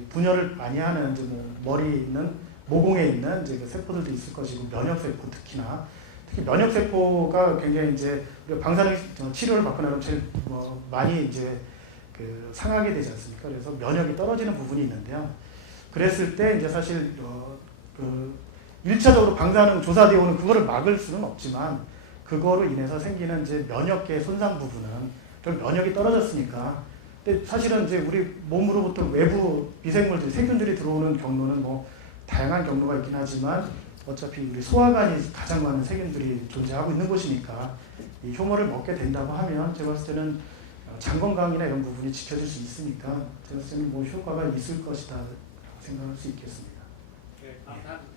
분열을 많이 하는 이제 뭐 머리에 있는 모공에 있는 이제 그 세포들도 있을 것이고 면역 세포 특히 면역 세포가 굉장히 이제 우리가 방사능 치료를 받고 나면 제일 많이 이제 그 상하게 되지 않습니까? 그래서 면역이 떨어지는 부분이 있는데요. 그랬을 때 이제 사실 그 1차적으로 방사능 조사되어 오는 그거를 막을 수는 없지만 그거로 인해서 생기는 이제 면역계 손상 부분은 좀 면역이 떨어졌으니까. 근데 사실은 이제 우리 몸으로부터 외부 미생물들, 세균들이 들어오는 경로는 뭐 다양한 경로가 있긴 하지만 어차피 우리 소화관이 가장 많은 세균들이 존재하고 있는 곳이니까 이 효모를 먹게 된다고 하면 제가 봤을 때는 장 건강이나 이런 부분이 지켜질 수 있으니까 제가 봤을 때는 뭐 효과가 있을 것이다 생각할 수 있겠습니다. 네, 감사합니다.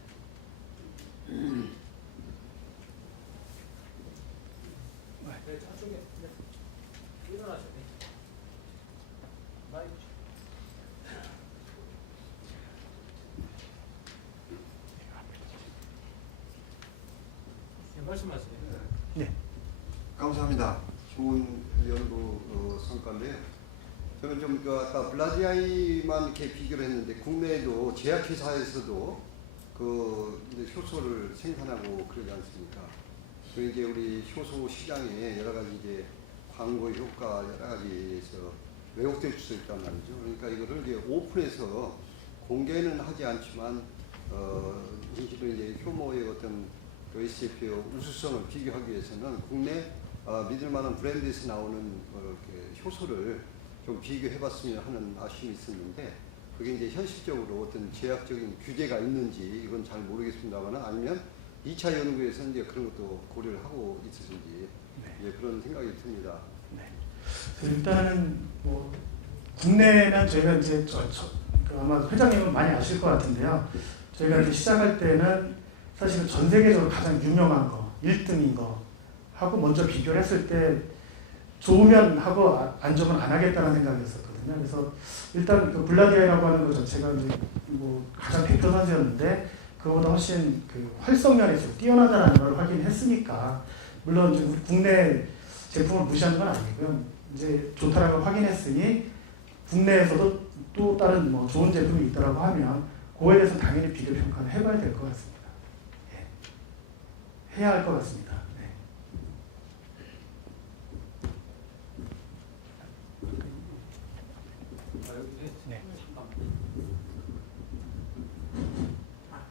네, 저쪽에 일어나셔야 돼요. 마이크. 네, 말씀하세요. 네. 감사합니다. 좋은 연구 성과인데요. 저는 좀 아까 블라디아이만 이렇게 비교를 했는데 국내에도 제약회사에서도 그 이제 효소를 생산하고 그러지 않습니까? 그 이제 우리 효소 시장에 여러 가지 이제 광고 효과 여러 가지에서 왜곡될 수 있단 말이죠. 그러니까 이거를 이제 오픈해서 공개는 하지 않지만 현실은 이제 효모의 어떤 그 SJP의 우수성을 비교하기 위해서는 국내 믿을 만한 브랜드에서 나오는 이렇게 효소를 좀 비교해봤으면 하는 아쉬움이 있었는데 그게 이제 현실적으로 어떤 제약적인 규제가 있는지 이건 잘 모르겠습니다만 아니면 2차 연구에서 이제 그런 것도 고려를 하고 있으신지 이제 그런 생각이 듭니다. 일단은 뭐 국내는 저희가 이제 그 아마 회장님은 많이 아실 것 같은데요. 저희가 이제 시작할 때는 사실은 전 세계적으로 가장 유명한 거, 1등인 거 하고 먼저 비교를 했을 때 좋으면 하고 안 좋으면 안 하겠다는 생각이었었거든요. 그래서 일단 그 블라디아이라고 하는 것 자체가 이제 뭐 가장 대표 선수였는데 그거보다 훨씬 그 활성면에서 뛰어나다는 걸 확인했으니까 물론 이제 우리 국내 제품을 무시하는 건 아니고요. 이제 좋다라는 걸 확인했으니 국내에서도 또 다른 뭐 좋은 제품이 있다라고 하면 그거에 대해서 당연히 비교 평가를 해봐야 될 것 같습니다. 예. 해야 할 것 같습니다. 네. 네.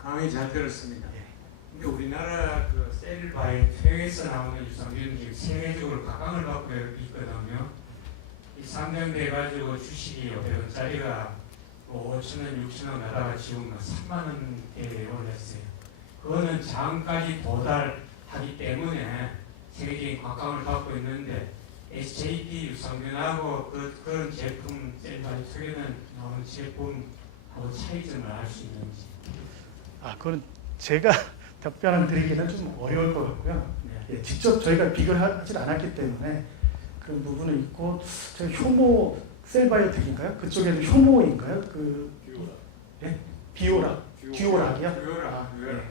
강의 잘 들었습니다. 근데 우리나라 그 셀바이 해외에서 나오는 유산균이 세계적으로 각광을 받고 있거든요. 이 상장돼가지고 주식이 500원짜리가 뭐 5천원, 6천원 하다가 지금 3만 원대에 올랐어요. 그거는 장까지 도달하기 때문에 세계적인 각광을 받고 있는데 SJP 유산균하고 그런 제품 셀바이 속에는 나오는 제품하고 차이점을 알 수 있는지. 그건 제가 답변을 드리기는 좀 어려울 것 같고요. 예, 직접 저희가 비교를 하지 않았기 때문에 그런 부분은 있고, 제가 효모 셀바이오텍인가요? 그쪽에도 효모인가요? 그 예? 듀오락이요?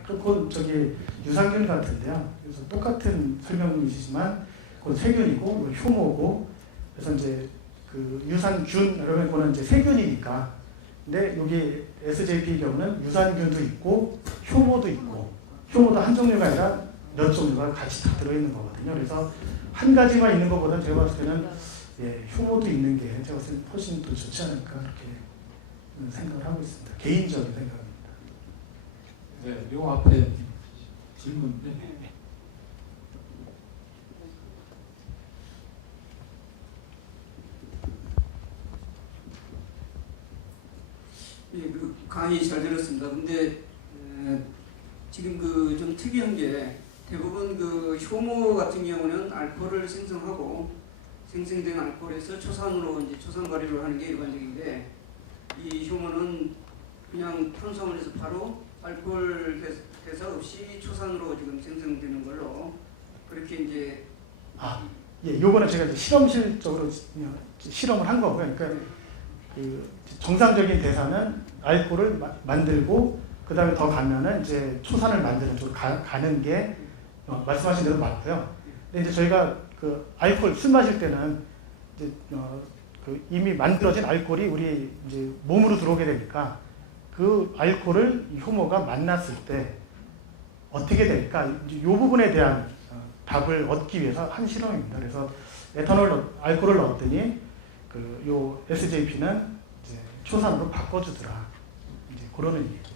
그건 저기 유산균 같은데요. 그래서 똑같은 설명이시지만 그건 세균이고 효모고, 그래서 이제 그 유산균 그러면 그거는 이제 세균이니까. 근데 여기 SJP의 경우는 유산균도 있고 효모도 있고, 효모도 한 종류가 아니라 몇 종류가 같이 다 들어있는 거거든요. 그래서 한 가지만 있는 것보다는 제가 봤을 때는 효모도 있는 게 제가 봤을 때 훨씬 더 좋지 않을까 그렇게 생각을 하고 있습니다. 개인적인 생각입니다. 네, 요 앞에 질문. 네. 예, 그 강의 잘 들었습니다. 근데 지금 그 좀 특이한 게 대부분 그 효모 같은 경우는 알코올을 생성하고 생성된 알코올에서 초산으로 이제 초산 발효를 하는 게 일반적인데, 이 효모는 그냥 탄수화물에서 바로 알코올 대사 없이 초산으로 지금 생성되는 걸로 그렇게 이제 요거는 제가 이제 실험실적으로 실험을 한 거고요. 그러니까 그 정상적인 대사는 알코올을 만들고 그 다음에 더 가면은 이제 초산을 만드는 쪽으로 가는 게 말씀하신 대로 맞고요. 근데 이제 저희가 그 알코올 술 마실 때는 이제 그 이미 만들어진 알코올이 우리 이제 몸으로 들어오게 되니까 그 알코올을 이 효모가 만났을 때 어떻게 될까? 이 부분에 대한 답을 얻기 위해서 한 실험입니다. 그래서 알코올을 넣었더니 그 요 SJP는 이제 초산으로 바꿔주더라. 이제 그런 의미입니다.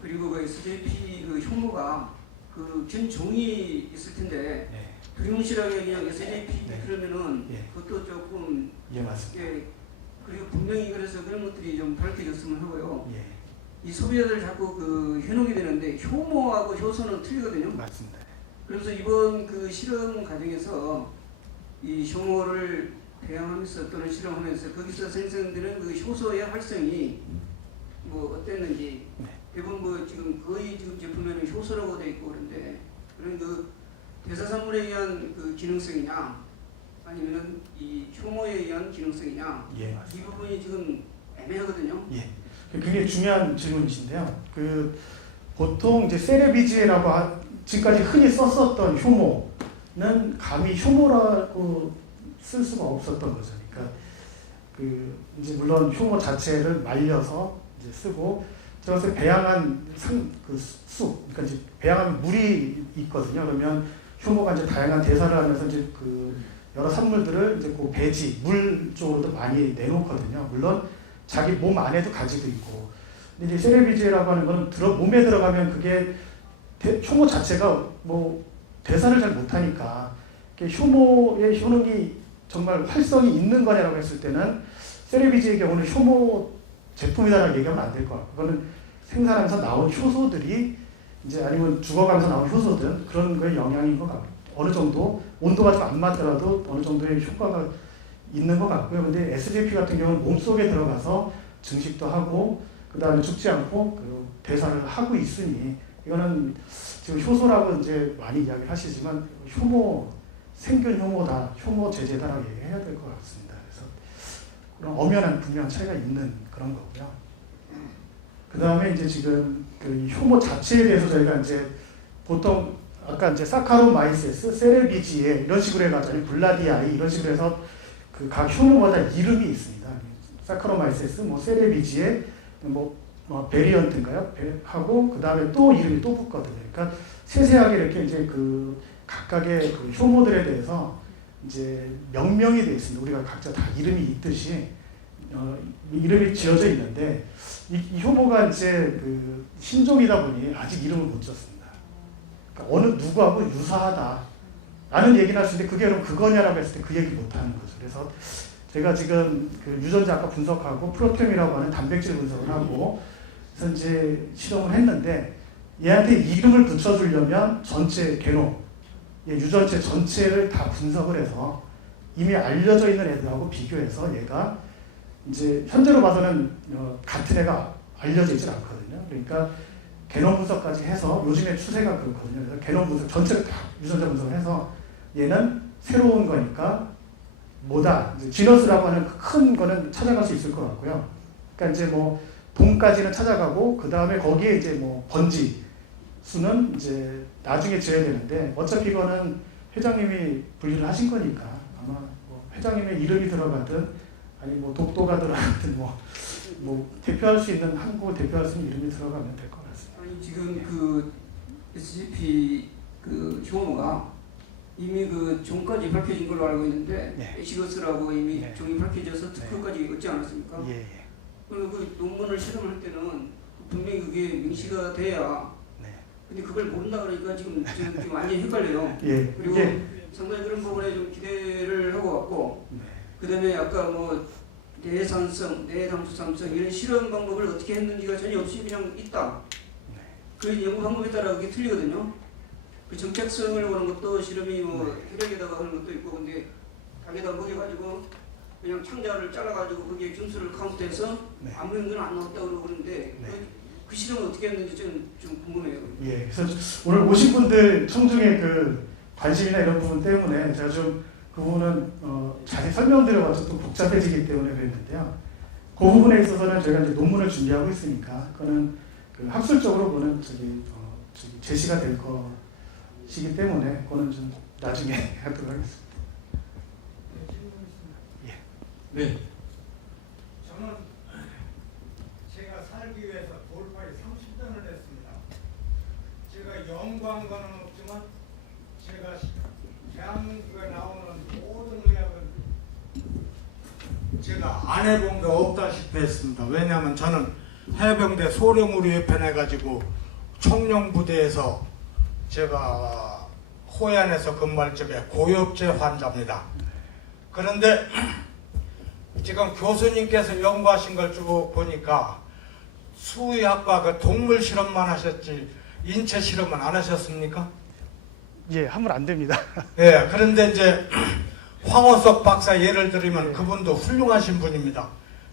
그리고 그 SJP 그 효모가 그 균 종이 있을 텐데 두리뭉실하게 그냥 SJP 그러면은 그것도 조금 맞습니다. 그리고 분명히 그래서 그런 것들이 좀 밝혀졌으면 하고요. 이 소비자들 자꾸 그 해놓게 되는데 효모하고 효소는 틀리거든요. 맞습니다. 그래서 이번 그 실험 과정에서 이 효모를 배양하면서 또는 실험하면서 거기서 생성되는 그 효소의 활성이 뭐 어땠는지, 대부분 뭐 지금 거의 지금 제품에는 효소라고 되어 있고 그런데 그런 그 대사산물에 의한 그 기능성이냐 아니면은 이 효모에 의한 기능성이냐, 이 부분이 지금 애매하거든요. 굉장히 중요한 질문이신데요. 그 보통 이제 세레비지에라고 지금까지 흔히 썼었던 효모는 감히 효모라고 쓸 수가 없었던 거죠. 그러니까 그 이제 물론 효모 자체를 말려서 이제 쓰고, 제가 봤을 때 배양한 그러니까 이제 배양한 물이 있거든요. 그러면 효모가 이제 다양한 대사를 하면서 이제 그 여러 산물들을 이제 그 배지, 물 쪽으로도 많이 내놓거든요. 물론 자기 몸 안에도 가지고 있고. 근데 이제 세레비지라고 하는 거는 몸에 들어가면 그게 효모 자체가 뭐 대사를 잘 못하니까 효모의 효능이 정말 활성이 있는 거냐라고 했을 때는 세레비지의 경우는 효모 제품이다라고 얘기하면 안 될 것 같고, 그거는 생산하면서 나온 효소들이 이제 아니면 죽어가면서 나온 효소든 그런 거에 영향인 것 같고, 어느 정도 온도가 좀 안 맞더라도 어느 정도의 효과가 있는 것 같고요. 근데 SJP 같은 경우는 몸속에 들어가서 증식도 하고 그 다음에 죽지 않고 그 대사를 하고 있으니 이거는 지금 효소라고 이제 많이 이야기를 하시지만 효모, 생균 효모다, 효모 제제다라고 얘기해야 될 것 같습니다. 그래서 그런 엄연한 분명한 차이가 있는 그런 거고요. 그 다음에 이제 지금 그 효모 자체에 대해서 저희가 이제 보통 아까 이제 사카로마이세스, 세레비지에 이런 식으로 해가지고 블라디아이 이런 식으로 해서 그 각 효모마다 이름이 있습니다. 사카로마이세스, 뭐 세레비지에 뭐 베리언트인가요? 하고 그 다음에 또 이름이 또 붙거든요. 그러니까 세세하게 이렇게 이제 그 각각의 그 효모들에 대해서 이제 명명이 되어 있습니다. 우리가 각자 다 이름이 있듯이 이름이 지어져 있는데 이 효모가 이제 그 신종이다 보니 아직 이름을 못 줬습니다. 그러니까 어느 누구하고 유사하다 라는 얘기는 할 수 있는데 그게 그럼 그거냐라고 했을 때 그 얘기 못 하는 거죠. 그래서 제가 지금 그 유전자 아까 분석하고 프로테움이라고 하는 단백질 분석을 하고 그래서 이제 실험을 했는데 얘한테 이름을 붙여주려면 전체 게놈, 유전체 전체를 다 분석을 해서 이미 알려져 있는 애들하고 비교해서 얘가 이제 현재로 봐서는 같은 애가 알려져 있진 않거든요. 그러니까 게놈 분석까지 해서 요즘의 추세가 그렇거든요. 그래서 게놈 분석 전체를 다 유전자 분석을 해서 얘는 새로운 거니까 뭐다. 이제 지너스라고 하는 큰 거는 찾아갈 수 있을 것 같고요. 그러니까 이제 뭐 동까지는 찾아가고 그 다음에 거기에 이제 뭐 번지 수는 이제 나중에 지어야 되는데 어차피 이거는 회장님이 분리를 하신 거니까 아마 뭐 회장님의 이름이 들어가든 아니 뭐 독도가 들어가든 뭐 대표할 수 있는 한국을 대표할 수 있는 이름이 들어가면 될 것 같습니다. 아니 지금 그 SGP 그 효모가 이미 그 종까지 밝혀진 걸로 알고 있는데 네. 에시거스라고 이미 네. 종이 밝혀져서 특허까지 얻지 않았습니까? 예. 그리고 그 논문을 실험할 때는 분명히 그게 명시가 돼야. 네. 근데 그걸 모른다 그러니까 지금 완전히 헷갈려요. 예. 그리고 이게 상당히 그런 부분에 좀 기대를 하고 왔고, 네. 그다음에 아까 뭐 내산성, 내담수삼성 이런 실험 방법을 어떻게 했는지가 전혀 없이 그냥 있다. 네. 그 연구 방법에 따라 그게 틀리거든요. 그 정착성을 보는 것도 실험이 뭐 혈액에다가 하는 것도 있고, 근데 닭에다 먹여가지고 그냥 창자를 잘라가지고 거기에 점수를 카운트해서 네. 아무런 건 안 나왔다고 그러고 그러는데 네. 그 실험은 어떻게 했는지 좀 궁금해요. 예. 그래서 오늘 오신 분들 청중의 그 관심이나 이런 부분 때문에 제가 좀 그 부분은 자세히 설명드려가지고 또 복잡해지기 때문에 그랬는데요. 그 부분에 있어서는 저희가 이제 논문을 준비하고 있으니까 그거는 그 학술적으로 그거는 저기 제시가 될 것이기 때문에 그거는 좀 나중에 하도록 하겠습니다. 네. 저는 제가 살기 위해서 돌파에 30년을 했습니다. 제가 연구한 거는 없지만 제가 대한민국에 나오는 모든 의학은 제가 안 해본 게 없다시피 했습니다. 왜냐하면 저는 해병대 소령으로 입편해가지고 청룡부대에서 제가 호얀에서 근무할 적에 고엽제 환자입니다. 그런데 지금 교수님께서 연구하신 걸 쭉 보니까 수의학과 그 동물 실험만 하셨지 인체 실험은 안 하셨습니까? 예, 하면 안 됩니다. 예, 그런데 이제 황호석 박사 예를 들면 그분도 훌륭하신 분입니다.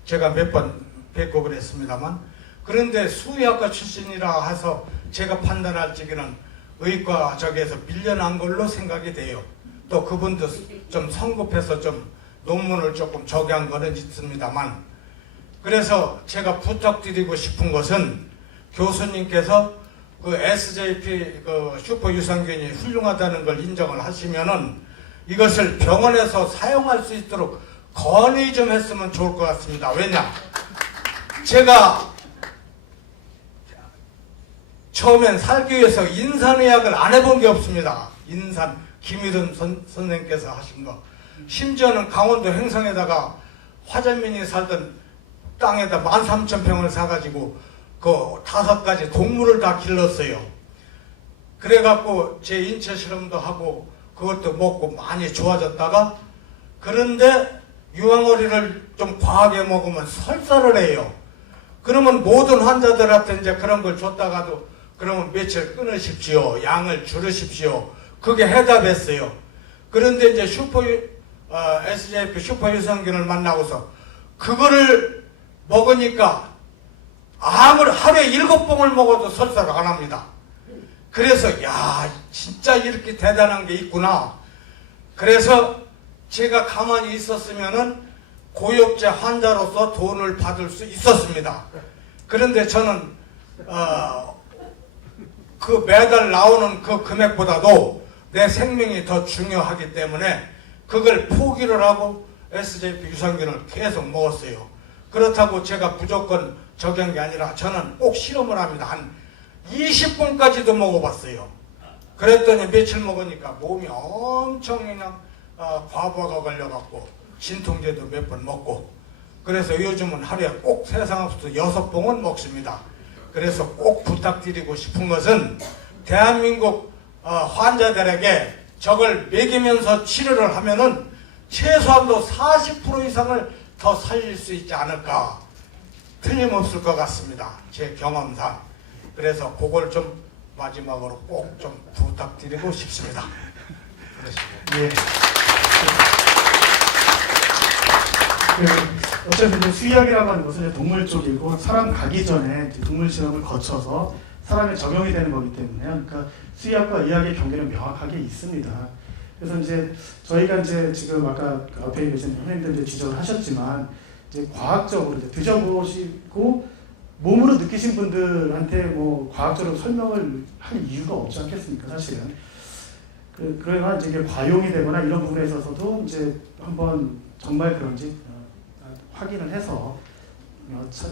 제가 몇 번 뵙고 그랬습니다만, 그런데 수의학과 출신이라 해서 제가 판단할 적에는 의과 저기에서 밀려난 걸로 생각이 돼요. 또 그분도 좀 성급해서 좀 논문을 조금 저기한 거는 있습니다만, 그래서 제가 부탁드리고 싶은 것은 교수님께서 그 SJP 그 슈퍼 유산균이 훌륭하다는 걸 인정을 하시면은 이것을 병원에서 사용할 수 있도록 건의 좀 했으면 좋을 것 같습니다. 왜냐? 제가 처음엔 살기 위해서 인산의학을 안 해본 게 없습니다. 인산 김일은 선생님께서 하신 거. 심지어는 강원도 행성에다가 화전민이 살던 땅에다 13,000평을 사가지고 그 5가지 동물을 다 길렀어요. 그래갖고 제 인체 실험도 하고 그것도 먹고 많이 좋아졌다가, 그런데 유황오리를 좀 과하게 먹으면 설사를 해요. 그러면 모든 환자들한테 이제 그런 걸 줬다가도 그러면 며칠 끊으십시오. 양을 줄이십시오. 그게 해답했어요. 그런데 이제 SJP 슈퍼 유산균을 만나고서 그거를 먹으니까 아무리 하루에 7봉을 먹어도 설사가 안 합니다. 그래서 야 진짜 이렇게 대단한 게 있구나. 그래서 제가 가만히 있었으면은 고엽제 환자로서 돈을 받을 수 있었습니다. 그런데 저는 그 매달 나오는 그 금액보다도 내 생명이 더 중요하기 때문에 그걸 포기를 하고 SJP 유산균을 계속 먹었어요. 그렇다고 제가 무조건 적용한 게 아니라 저는 꼭 실험을 합니다. 한 20분까지도 먹어봤어요. 그랬더니 며칠 먹으니까 몸이 엄청 그냥 과부하가 걸려갖고 진통제도 몇 번 먹고 그래서 요즘은 하루에 꼭 세상 없어도 6봉은 먹습니다. 그래서 꼭 부탁드리고 싶은 것은 대한민국 환자들에게 저걸 먹이면서 치료를 하면은 최소한도 40% 이상을 더 살릴 수 있지 않을까. 틀림없을 것 같습니다. 제 경험상. 그래서 그걸 좀 마지막으로 꼭 좀 부탁드리고 싶습니다. 예. 어차피 이제 수의학이라고 하는 것은 이제 동물 쪽이고 사람 가기 전에 이제 동물 실험을 거쳐서 사람에 적용이 되는 거기 때문에 그러니까 수의학과 의학의 경계는 명확하게 있습니다. 그래서 이제 저희가 이제 지금 아까 그 앞에 계신 선생님들 이제 지적을 하셨지만 이제 과학적으로 이제 드셔보시고 몸으로 느끼신 분들한테 뭐 과학적으로 설명을 할 이유가 없지 않겠습니까, 사실은. 그러나 이제 이게 과용이 되거나 이런 부분에 있어서도 이제 한번 정말 그런지 확인을 해서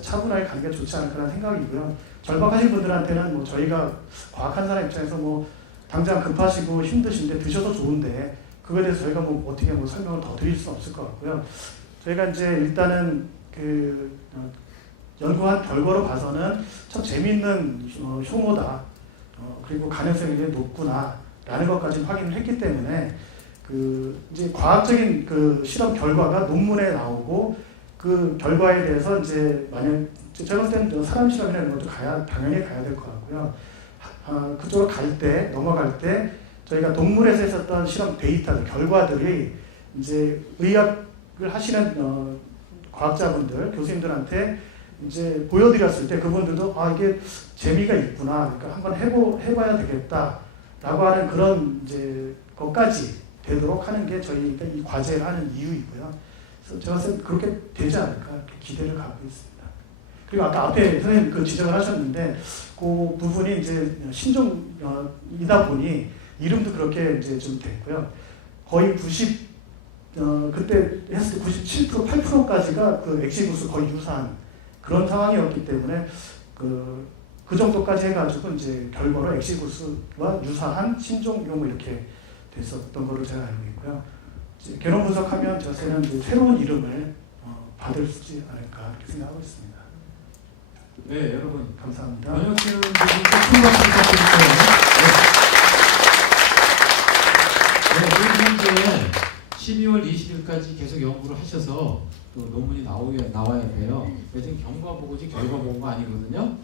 차분하게 가는 게 좋지 않을까라는 생각이고요. 절박하신 분들한테는 뭐 저희가 과학한 사람 입장에서 뭐 당장 급하시고 힘드신데 드셔도 좋은데 그거에 대해서 저희가 뭐 어떻게 뭐 설명을 더 드릴 수 없을 것 같고요. 저희가 이제 일단은 그 연구한 결과로 봐서는 참 재미있는 효모다. 그리고 가능성이 굉장히 높구나라는 것까지 확인을 했기 때문에 그 이제 과학적인 그 실험 결과가 논문에 나오고 그 결과에 대해서 이제 만약 제가 봤을 때는 사람 실험이라는 것도 당연히 가야 될 것 같고요. 그쪽으로 넘어갈 때 저희가 동물에서 했었던 실험 데이터 결과들이 이제 의학을 하시는 과학자분들, 교수님들한테 이제 보여드렸을 때 그분들도 이게 재미가 있구나, 그러니까 한번 해봐야 되겠다라고 하는 그런 이제 것까지 되도록 하는 게 저희가 이 과제를 하는 이유이고요. 그래서 제가 봤을 때 그렇게 되지 않을까 이렇게 기대를 갖고 있습니다. 그리고 아까 앞에 선생님 그 지적을 하셨는데 그 부분이 이제 신종이다 보니 이름도 그렇게 이제 좀 됐고요. 거의 그때 했을 때 97%, 8%까지가 그 엑시구스 거의 유사한 그런 상황이었기 때문에 그 정도까지 해가지고 이제 결과로 엑시구스와 유사한 신종 용어 이렇게 됐었던 걸로 제가 알고 있고요. 이제 개론 분석하면 저는 이제 새로운 이름을 받을 수 있지 않을까 이렇게 생각하고 있습니다. 네, 여러분 감사합니다. 번역되는 부분 큰 박수 부탁드릴게요. 네, 현재 12월 20일까지 계속 연구를 하셔서 또 논문이 나와야 돼요. 지금 경과 보고지 결과 보고가 아니거든요.